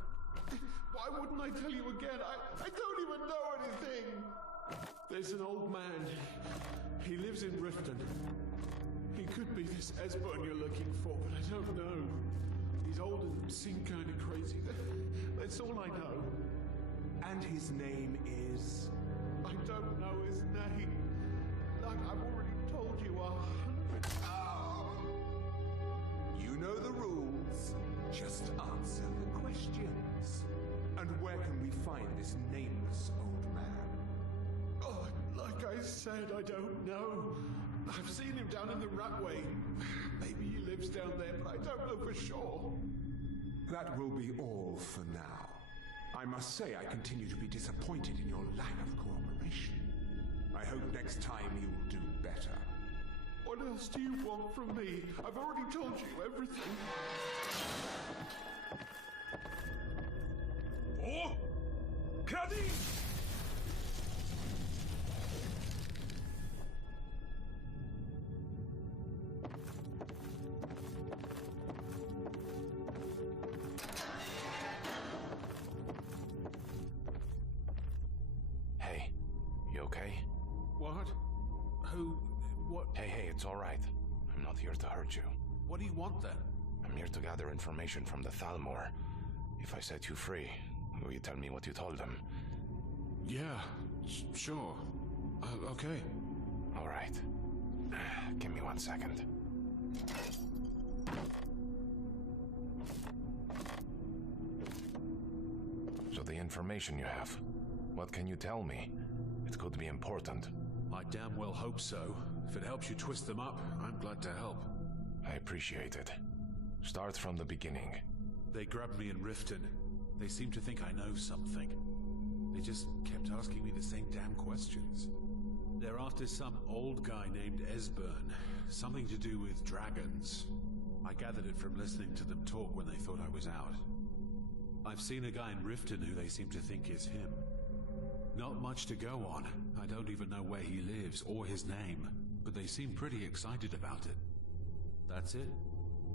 Why wouldn't I tell you again? I don't even know anything. There's an old man. He lives in Riften. He could be this Esbern you're looking for, but I don't know. He's old and seemed kind of crazy. That's all I know. And his name is... I don't know his name. Like I've already told you 100... You know the rules. Just answer the questions. And where can we find this nameless old man? Oh, like I said, I don't know. I've seen him down in the Ratway. Maybe he lives down there, but I don't know for sure. That will be all for now. I must say I continue to be disappointed in your lack of cooperation. I hope next time you'll do better. What else do you want from me? I've already told you everything. Oh! Caddy! Hey, you okay? What? Who? What? Hey, it's all right. I'm not here to hurt you. What do you want then? I'm here to gather information from the Thalmor. If I set you free, will you tell me what you told them? Yeah, sure. Okay. All right. Give me 1 second. So the information you have, what can you tell me? It could be important. I damn well hope so. If it helps you twist them up, I'm glad to help. I appreciate it. Start from the beginning. They grabbed me in Riften. They seem to think I know something. They just kept asking me the same damn questions. They're after some old guy named Esbern. Something to do with dragons. I gathered it from listening to them talk when they thought I was out. I've seen a guy in Riften who they seem to think is him. Not much to go on. I don't even know where he lives or his name, but they seem pretty excited about it. That's it.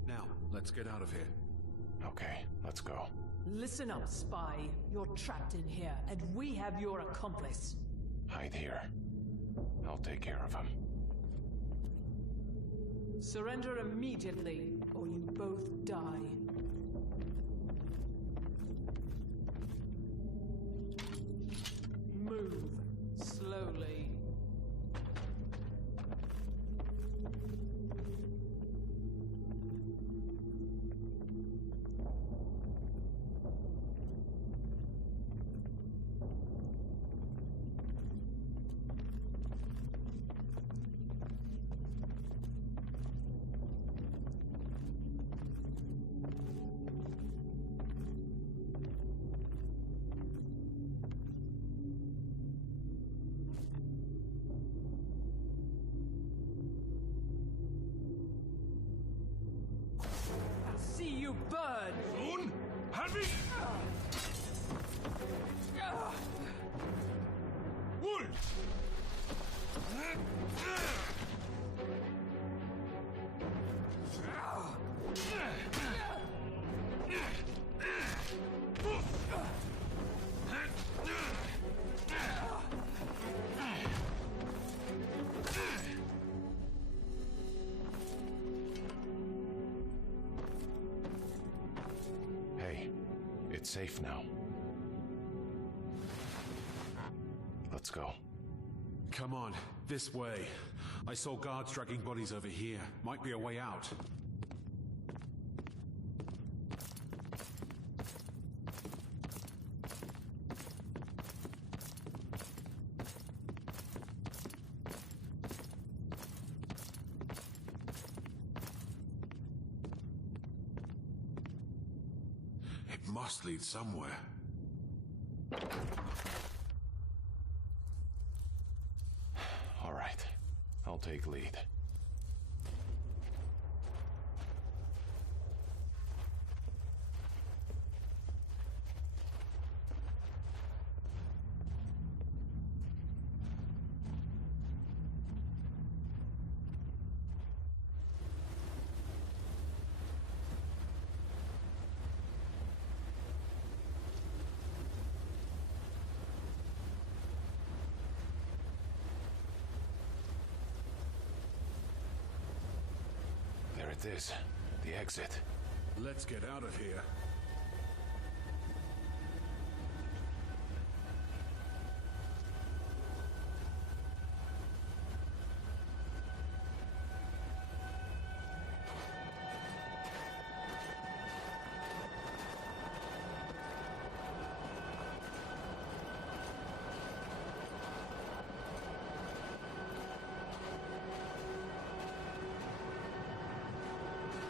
Now, let's get out of here. Okay, let's go. Listen up, spy. You're trapped in here, and we have your accomplice. Hide here. I'll take care of him. Surrender immediately, or you both die. Move slowly. See you burn! Soon? Heavy! Wool! Hey, it's safe now. Let's go. Come on, this way. I saw guards dragging bodies over here. Might be a way out. It must lead somewhere. All right, I'll take lead. There it is, the exit. Let's get out of here.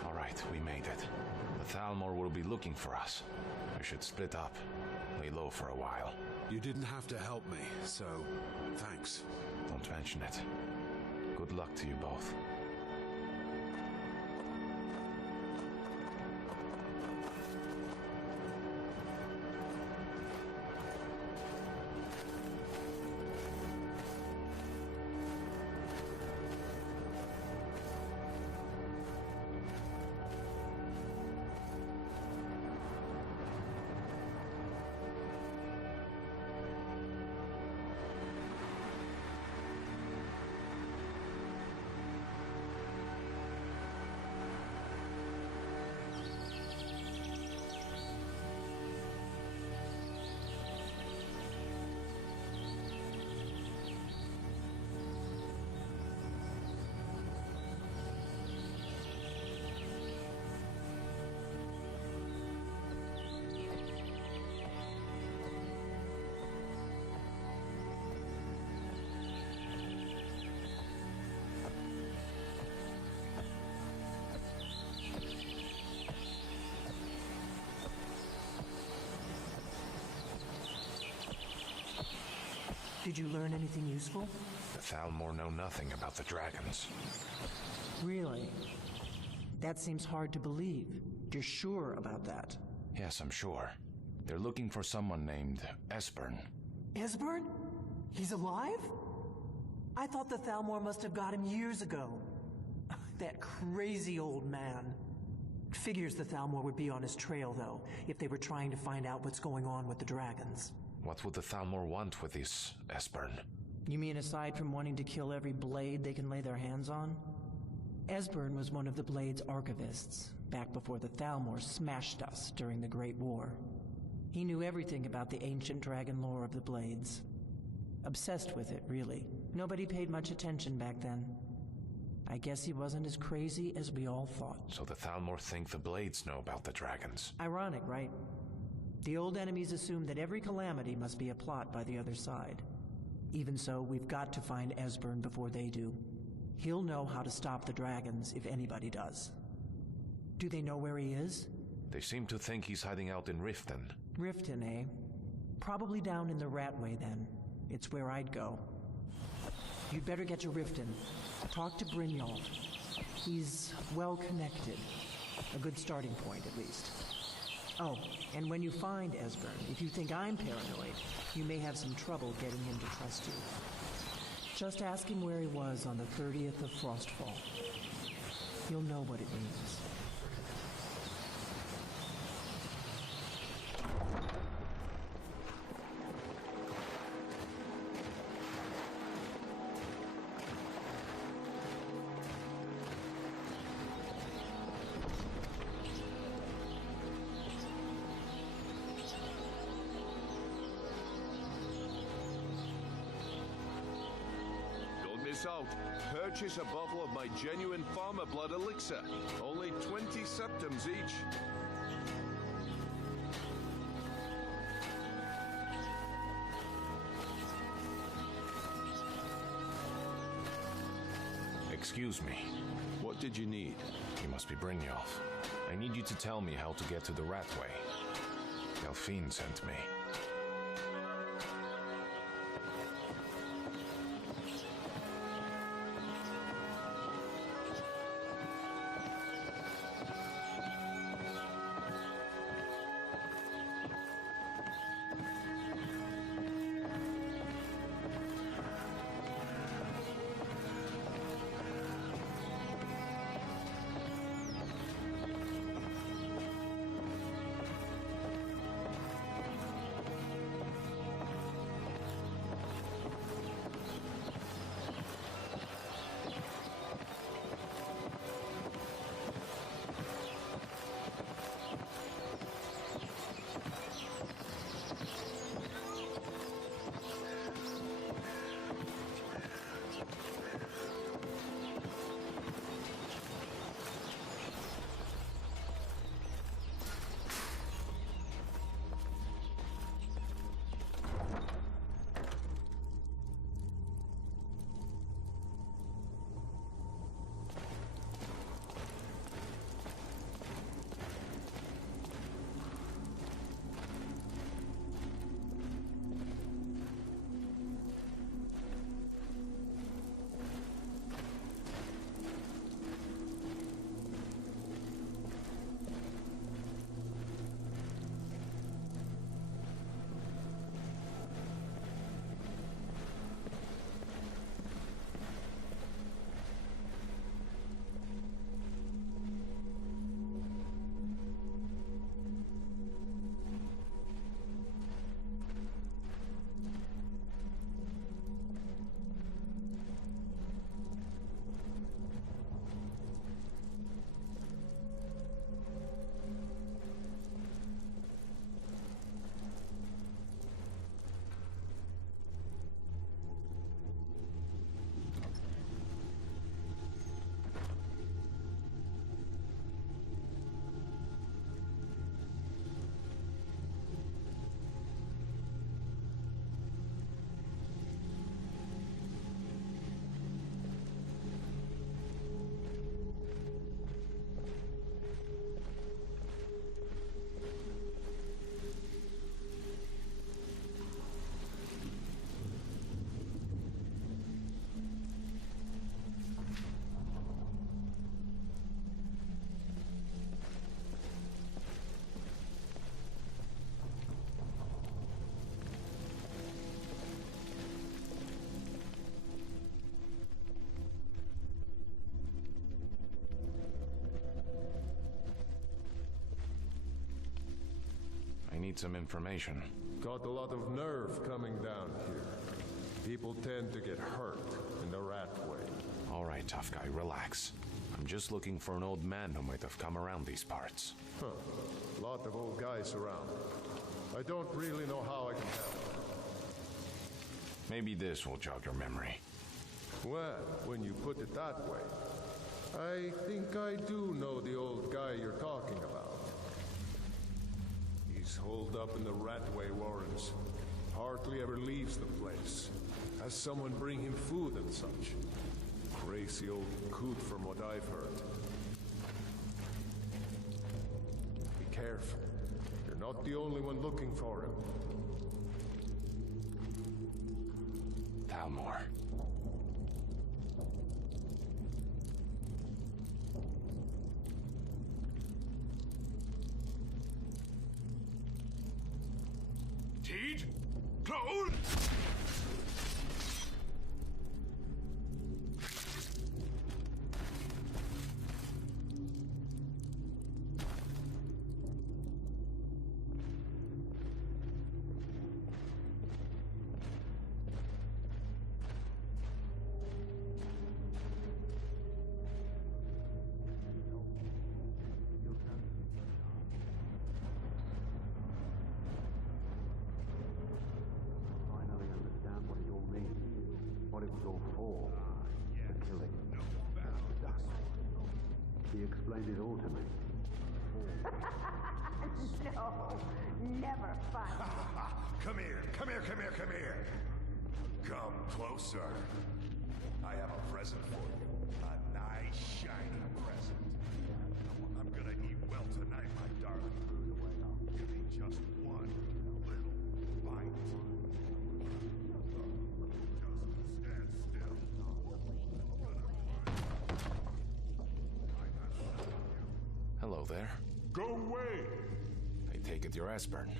All right, we made it. The Thalmor will be looking for us. We should split up, lay low for a while. You didn't have to help me, so thanks. Don't mention it. Good luck to you both. Did you learn anything useful? The Thalmor know nothing about the dragons. Really? That seems hard to believe. You're sure about that? Yes, I'm sure. They're looking for someone named Esbern. Esbern? He's alive? I thought the Thalmor must have got him years ago. That crazy old man. Figures the Thalmor would be on his trail, though, if they were trying to find out what's going on with the dragons. What would the Thalmor want with this Esbern? You mean aside from wanting to kill every blade they can lay their hands on? Esbern was one of the Blade's archivists, back before the Thalmor smashed us during the Great War. He knew everything about the ancient dragon lore of the Blades. Obsessed with it, really. Nobody paid much attention back then. I guess he wasn't as crazy as we all thought. So the Thalmor think the Blades know about the dragons. Ironic, right? The old enemies assume that every calamity must be a plot by the other side. Even so, we've got to find Esbern before they do. He'll know how to stop the dragons if anybody does. Do they know where he is? They seem to think he's hiding out in Riften. Riften, eh? Probably down in the Ratway, then. It's where I'd go. You'd better get to Riften. Talk to Brynjolf. He's well connected. A good starting point, at least. Oh, and when you find Esbern, if you think I'm paranoid, you may have some trouble getting him to trust you. Just ask him where he was on the 30th of Frostfall. You'll know what it means. Out. Purchase a bottle of my genuine farmer blood elixir. Only 20 septums each. Excuse me. What did you need? You must be Brynjolf. I need you to tell me how to get to the Ratway. Delphine sent me. I need some information. Got a lot of nerve coming down here. People tend to get hurt in the Ratway. All right, tough guy, relax. I'm just looking for an old man who might have come around these parts. Huh. Lot of old guys around. I don't really know how I can help. Maybe this will jog your memory. Well, when you put it that way, I think I do know the old guy you're talking about. He's holed up in the Ratway Warrens. Hardly ever leaves the place. Has someone bring him food and such. Crazy old coot from what I've heard. Be careful. You're not the only one looking for him. Thalmor. Teed? Close! What it was all for. The killing. He explained it all to me. No, never fun. Come here, come here, come here, come here. Come closer. I have a present for you. A nice, shiny present. I'm gonna eat well tonight, my darling. Give me just one little bite. Hello there. Go away! I take it you're Esbern.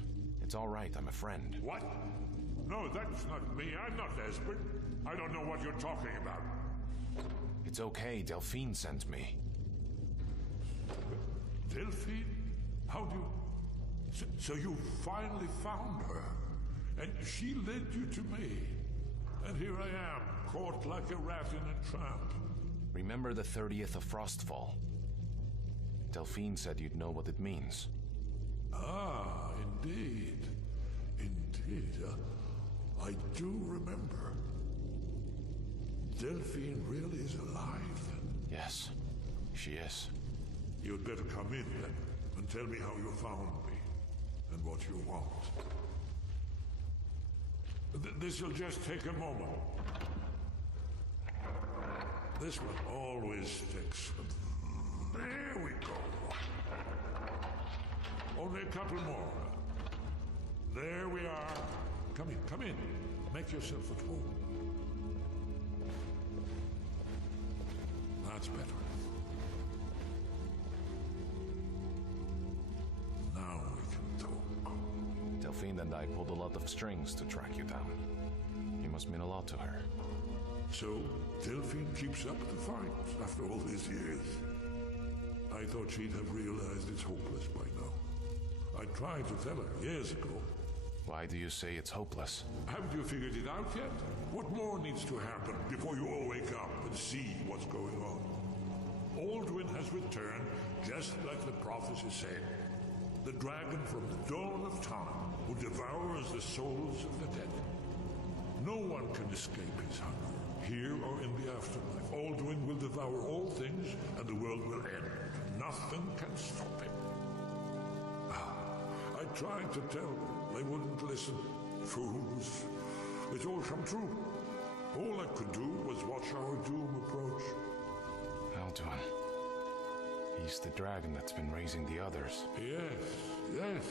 It's all right, I'm a friend. What? No, that's not me. I'm not Esbern. I don't know what you're talking about. It's okay, Delphine sent me. Delphine? How do you... So you finally found her. And she led you to me. And here I am, caught like a rat in a trap. Remember the 30th of Frostfall? Delphine said you'd know what it means. Ah, indeed. Indeed. I do remember. Delphine really is alive, then? Yes, she is. You'd better come in, then, and tell me how you found me, and what you want. This'll just take a moment. This one always sticks. There we go. Only a couple more. There we are. Come in, come in. Make yourself at home. That's better. Now we can talk. Delphine and I pulled a lot of strings to track you down. You must mean a lot to her. So, Delphine keeps up the fight after all these years. I thought she'd have realized it's hopeless by now. I tried to tell her years ago. Why do you say it's hopeless? Haven't you figured it out yet? What more needs to happen before you all wake up and see what's going on? Alduin has returned just like the prophecy said. The dragon from the dawn of time who devours the souls of the dead. No one can escape his hunger, here or in the afterlife. Alduin will devour all things and the world will end. Nothing can stop him. I tried to tell them. They wouldn't listen. Fools. It's all come true. All I could do was watch our doom approach. Alduin. He's the dragon that's been raising the others. Yes, yes.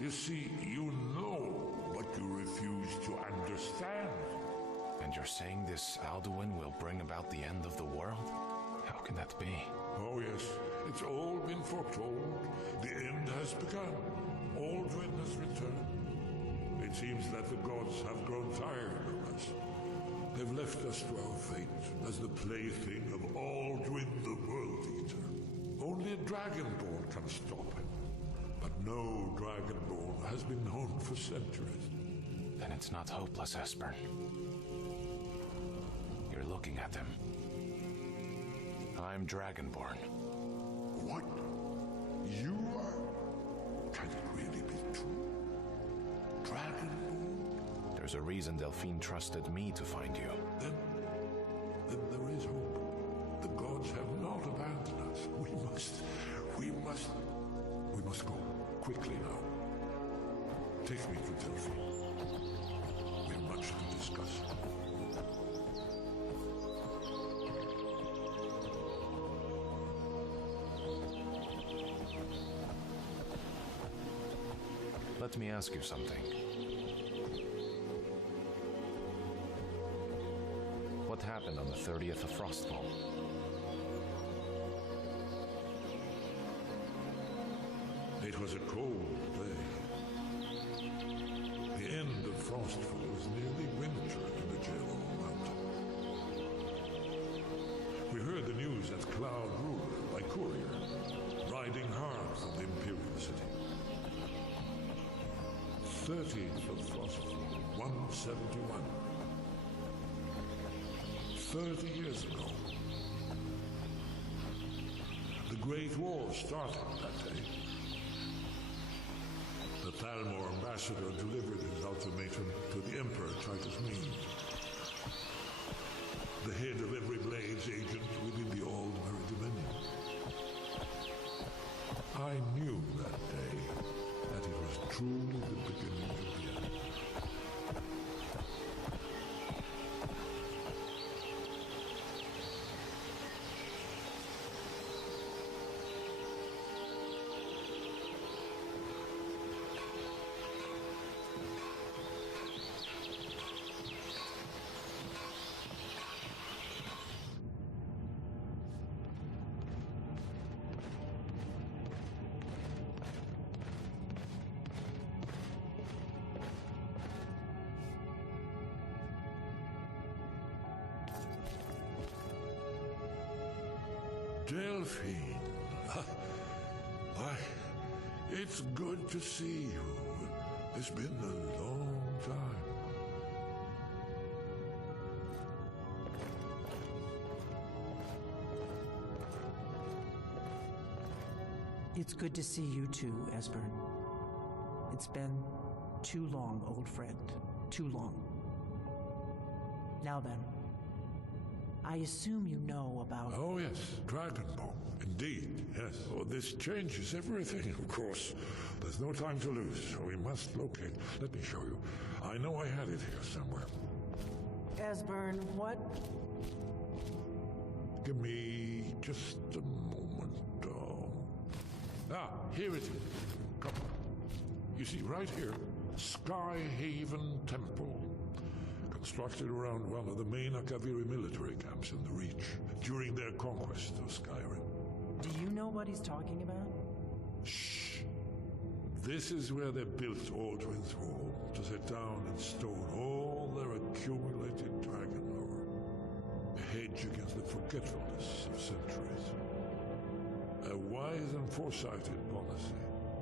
You see, you know, but you refuse to understand. And you're saying this Alduin will bring about the end of the world? How can that be? Oh yes, it's all been foretold. The end has begun. Alduin has returned. It seems that the gods have grown tired of us. They've left us to our fate as the plaything of Alduin the World Eater. Only a Dragonborn can stop him. But no Dragonborn has been known for centuries. Then it's not hopeless, Esbern. You're looking at him. I'm Dragonborn. What? You are? Can it really be true? Dragonborn? There's a reason Delphine trusted me to find you. Then there is hope. The gods have not abandoned us. We must go. Quickly now. Take me to Delphine. We have much to discuss. Let me ask you something. What happened on the 30th of Frostfall? It was a cold day. The end of Frostfall was nearly winter in the Jello Mountain. We heard the news at Cloud Ruler by courier, riding hard from the Imperial City. 30th of Frostfall, 171. 30 years ago. The Great War started that day. The Thalmor ambassador delivered his ultimatum to the Emperor Titus Mede, the head of every Blades agent within the Aldmeri Dominion. I knew that day that it was truly the beginning of the end. Delphine, it's good to see you. It's been a long time. It's good to see you too, Esbern. It's been too long, old friend. Too long. Now then, I assume you know about... Oh yes, Dragonborn. Indeed, yes. Oh, this changes everything, of course. There's no time to lose, so we must locate. Let me show you. I know I had it here somewhere. Esbern, what? Give me just a moment. Here it is. Come. You see, right here, Skyhaven Temple. Constructed around one of the main Akaviri military camps in the Reach during their conquest of Skyrim. Do you know what he's talking about? Shh! This is where they built Aldrin's Wall, to set down in stone all their accumulated dragon lore. A hedge against the forgetfulness of centuries. A wise and foresighted policy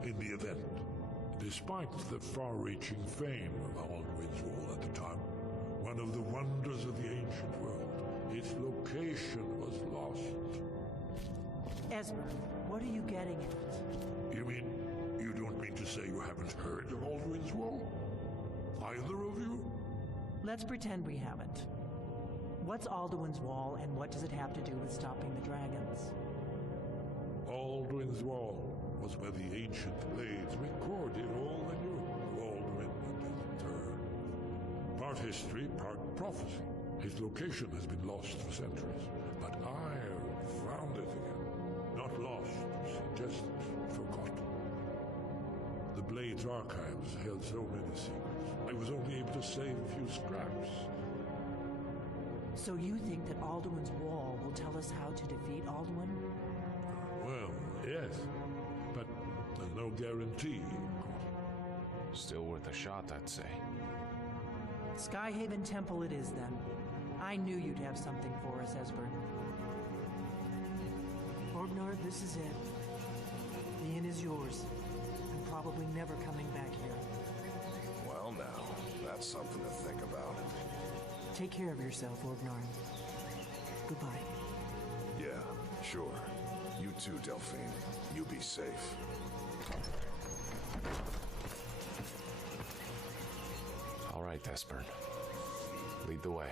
in the event. Despite the far-reaching fame of Aldrin's Wall at the time, one of the wonders of the ancient world, its location was lost. Esbern, what are you getting at? You mean, you don't mean to say you haven't heard of Aldrin's Wall? Either of you? Let's pretend we haven't. What's Alduin's Wall, and what does it have to do with stopping the dragons? Aldrin's Wall was where the ancient Blades recorded all they knew of Aldrin and his return. Part history, part prophecy. His location has been lost for centuries, but I found it again. Not lost, just forgotten. The Blades archives held so many secrets. I was only able to save a few scraps. So you think that Alduin's Wall will tell us how to defeat Alduin? Well, yes, but there's no guarantee, of course. Still worth a shot, I'd say. Skyhaven Temple it is, then. I knew you'd have something for us, Esbern. Orgnar, this is it. The inn is yours. I'm probably never coming back here. Well now, that's something to think about. Take care of yourself, Orgnar. Goodbye. Yeah, Sure. You too, Delphine. You be safe. All right, Esbern. Lead the way.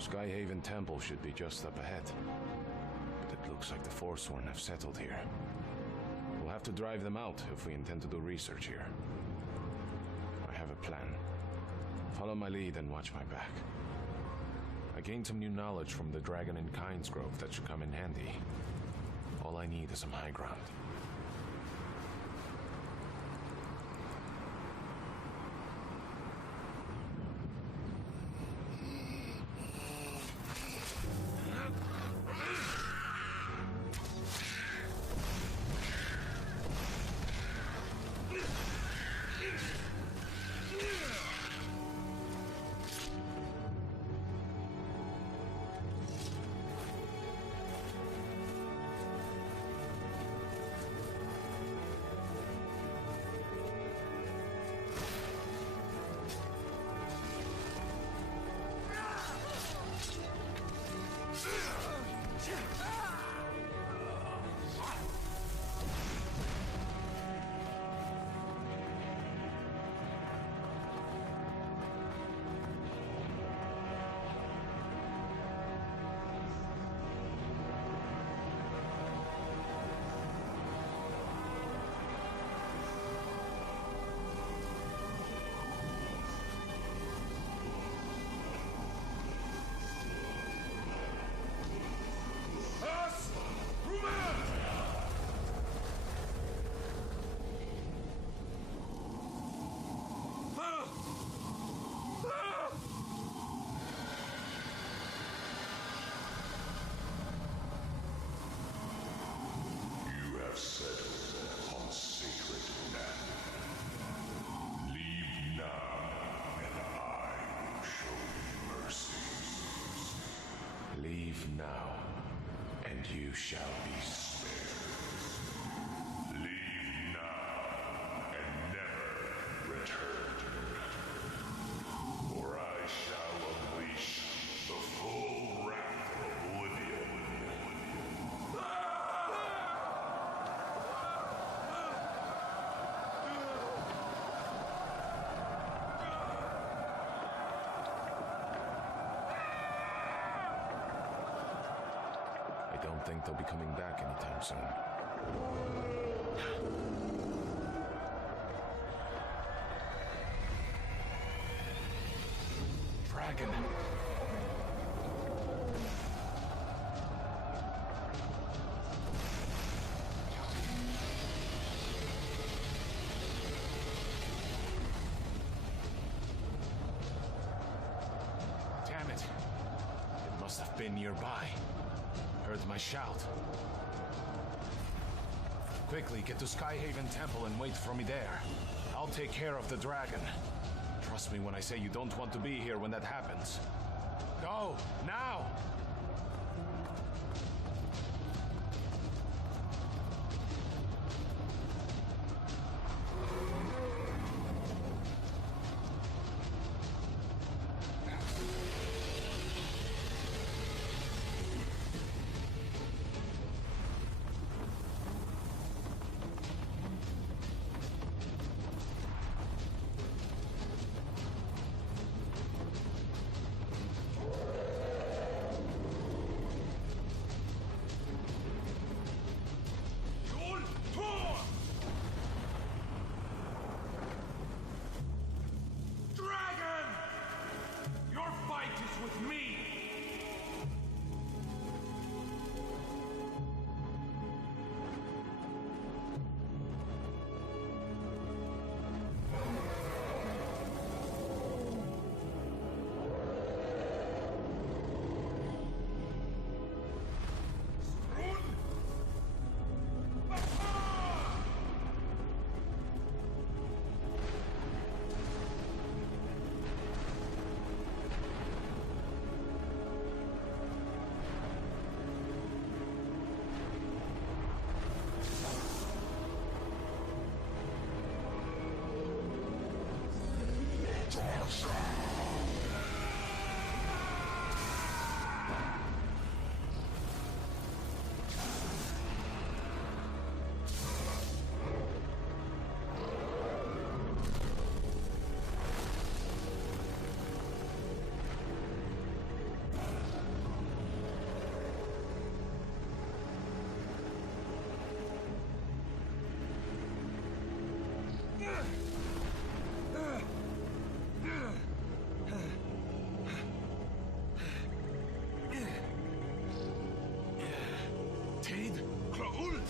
Skyhaven Temple should be just up ahead. But it looks like the Forsworn have settled here. We'll have to drive them out if we intend to do research here. I have a plan. Follow my lead and watch my back. I gained some new knowledge from the dragon in Kynesgrove that should come in handy. All I need is some high ground. Leave now, and you shall be spared. Leave now and never return. Or I shall unleash the full wrath of Oblivion. I don't think they'll be coming back anytime soon. Dragon! Damn it! It must have been nearby. Heard my shout. Quickly, get to Skyhaven Temple and wait for me there. I'll take care of the dragon. Trust me when I say you don't want to be here when that happens. Go, now! Tid, Klaul!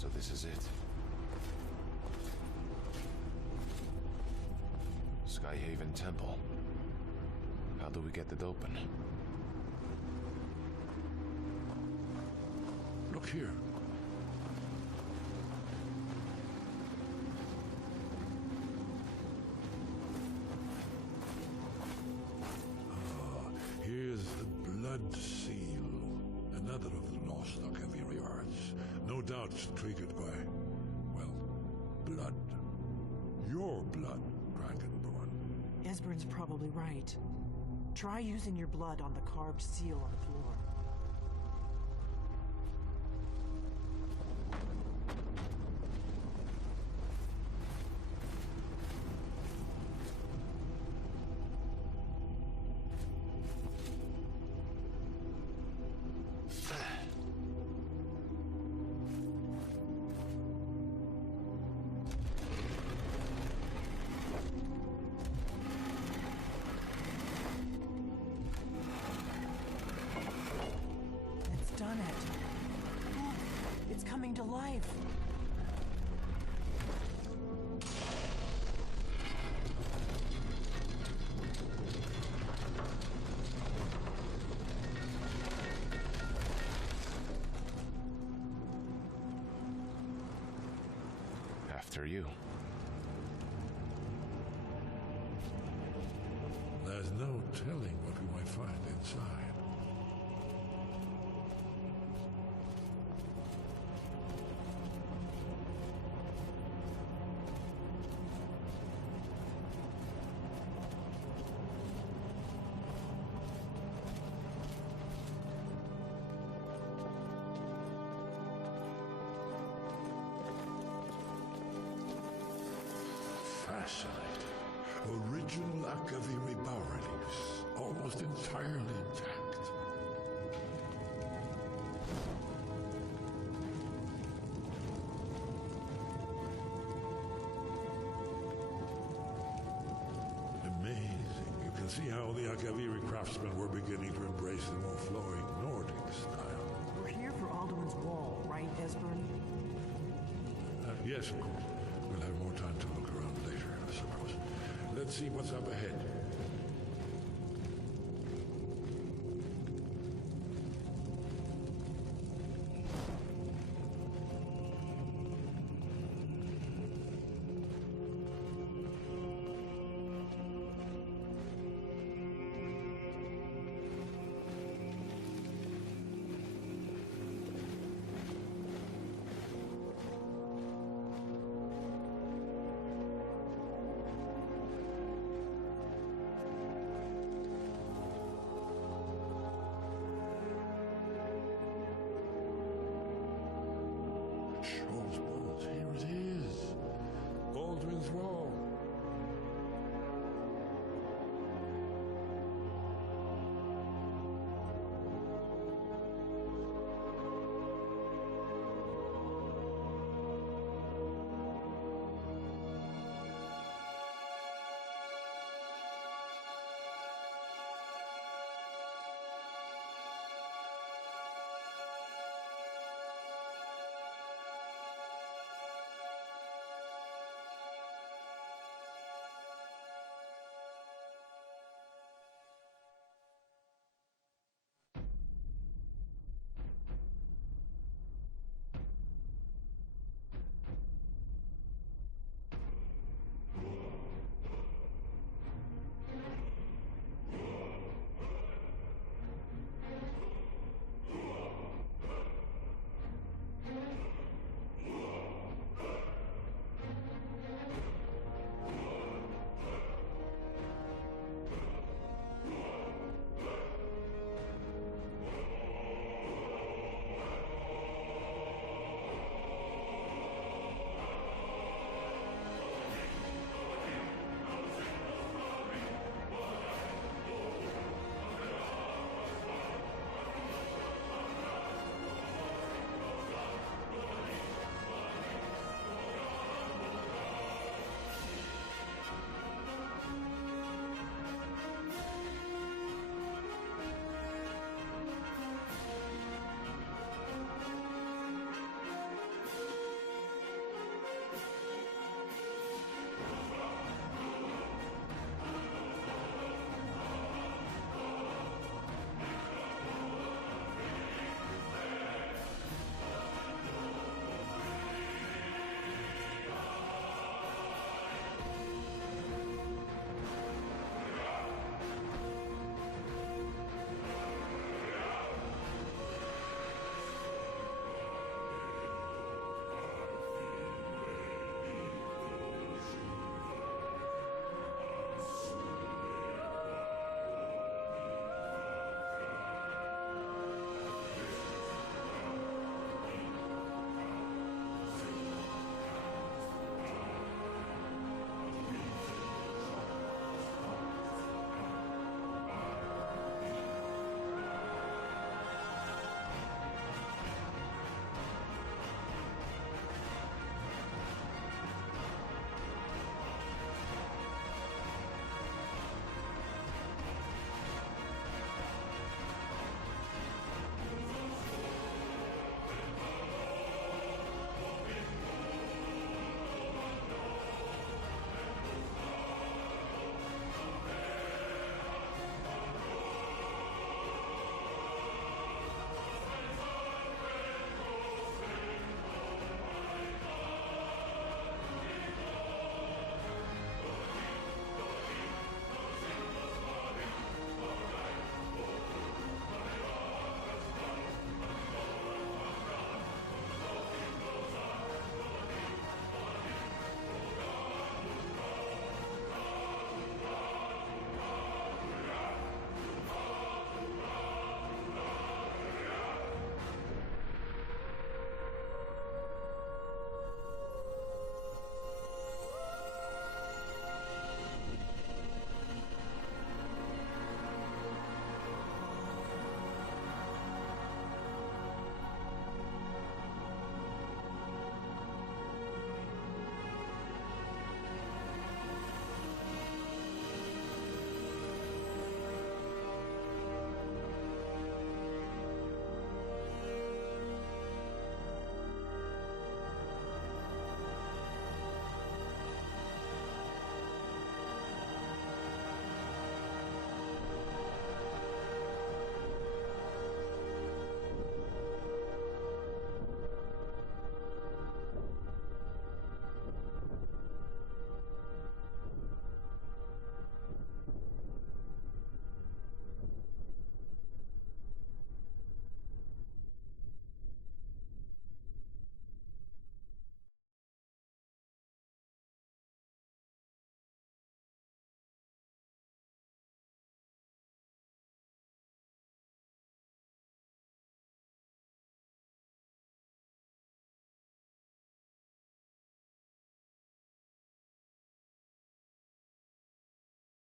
So this is it. Skyhaven Temple. How do we get it open? Look here. Here's the Blood Seal, another of the lost Akaviri arts. No doubt triggered by, well, blood. Your blood, Dragonborn. Esbern's probably right. Try using your blood on the carved seal on the floor. Done it. Look, it's coming to life. After you. telling what we might find inside. Fascinating. Original Akaviri bas-reliefs, almost entirely intact. Amazing. You can see how the Akaviri craftsmen were beginning to embrace the more flowing Nordic style. We're here for Alderman's Wall, right, Esbern? Yes, of course. We'll have more time to look around later, I suppose. Let's see what's up ahead.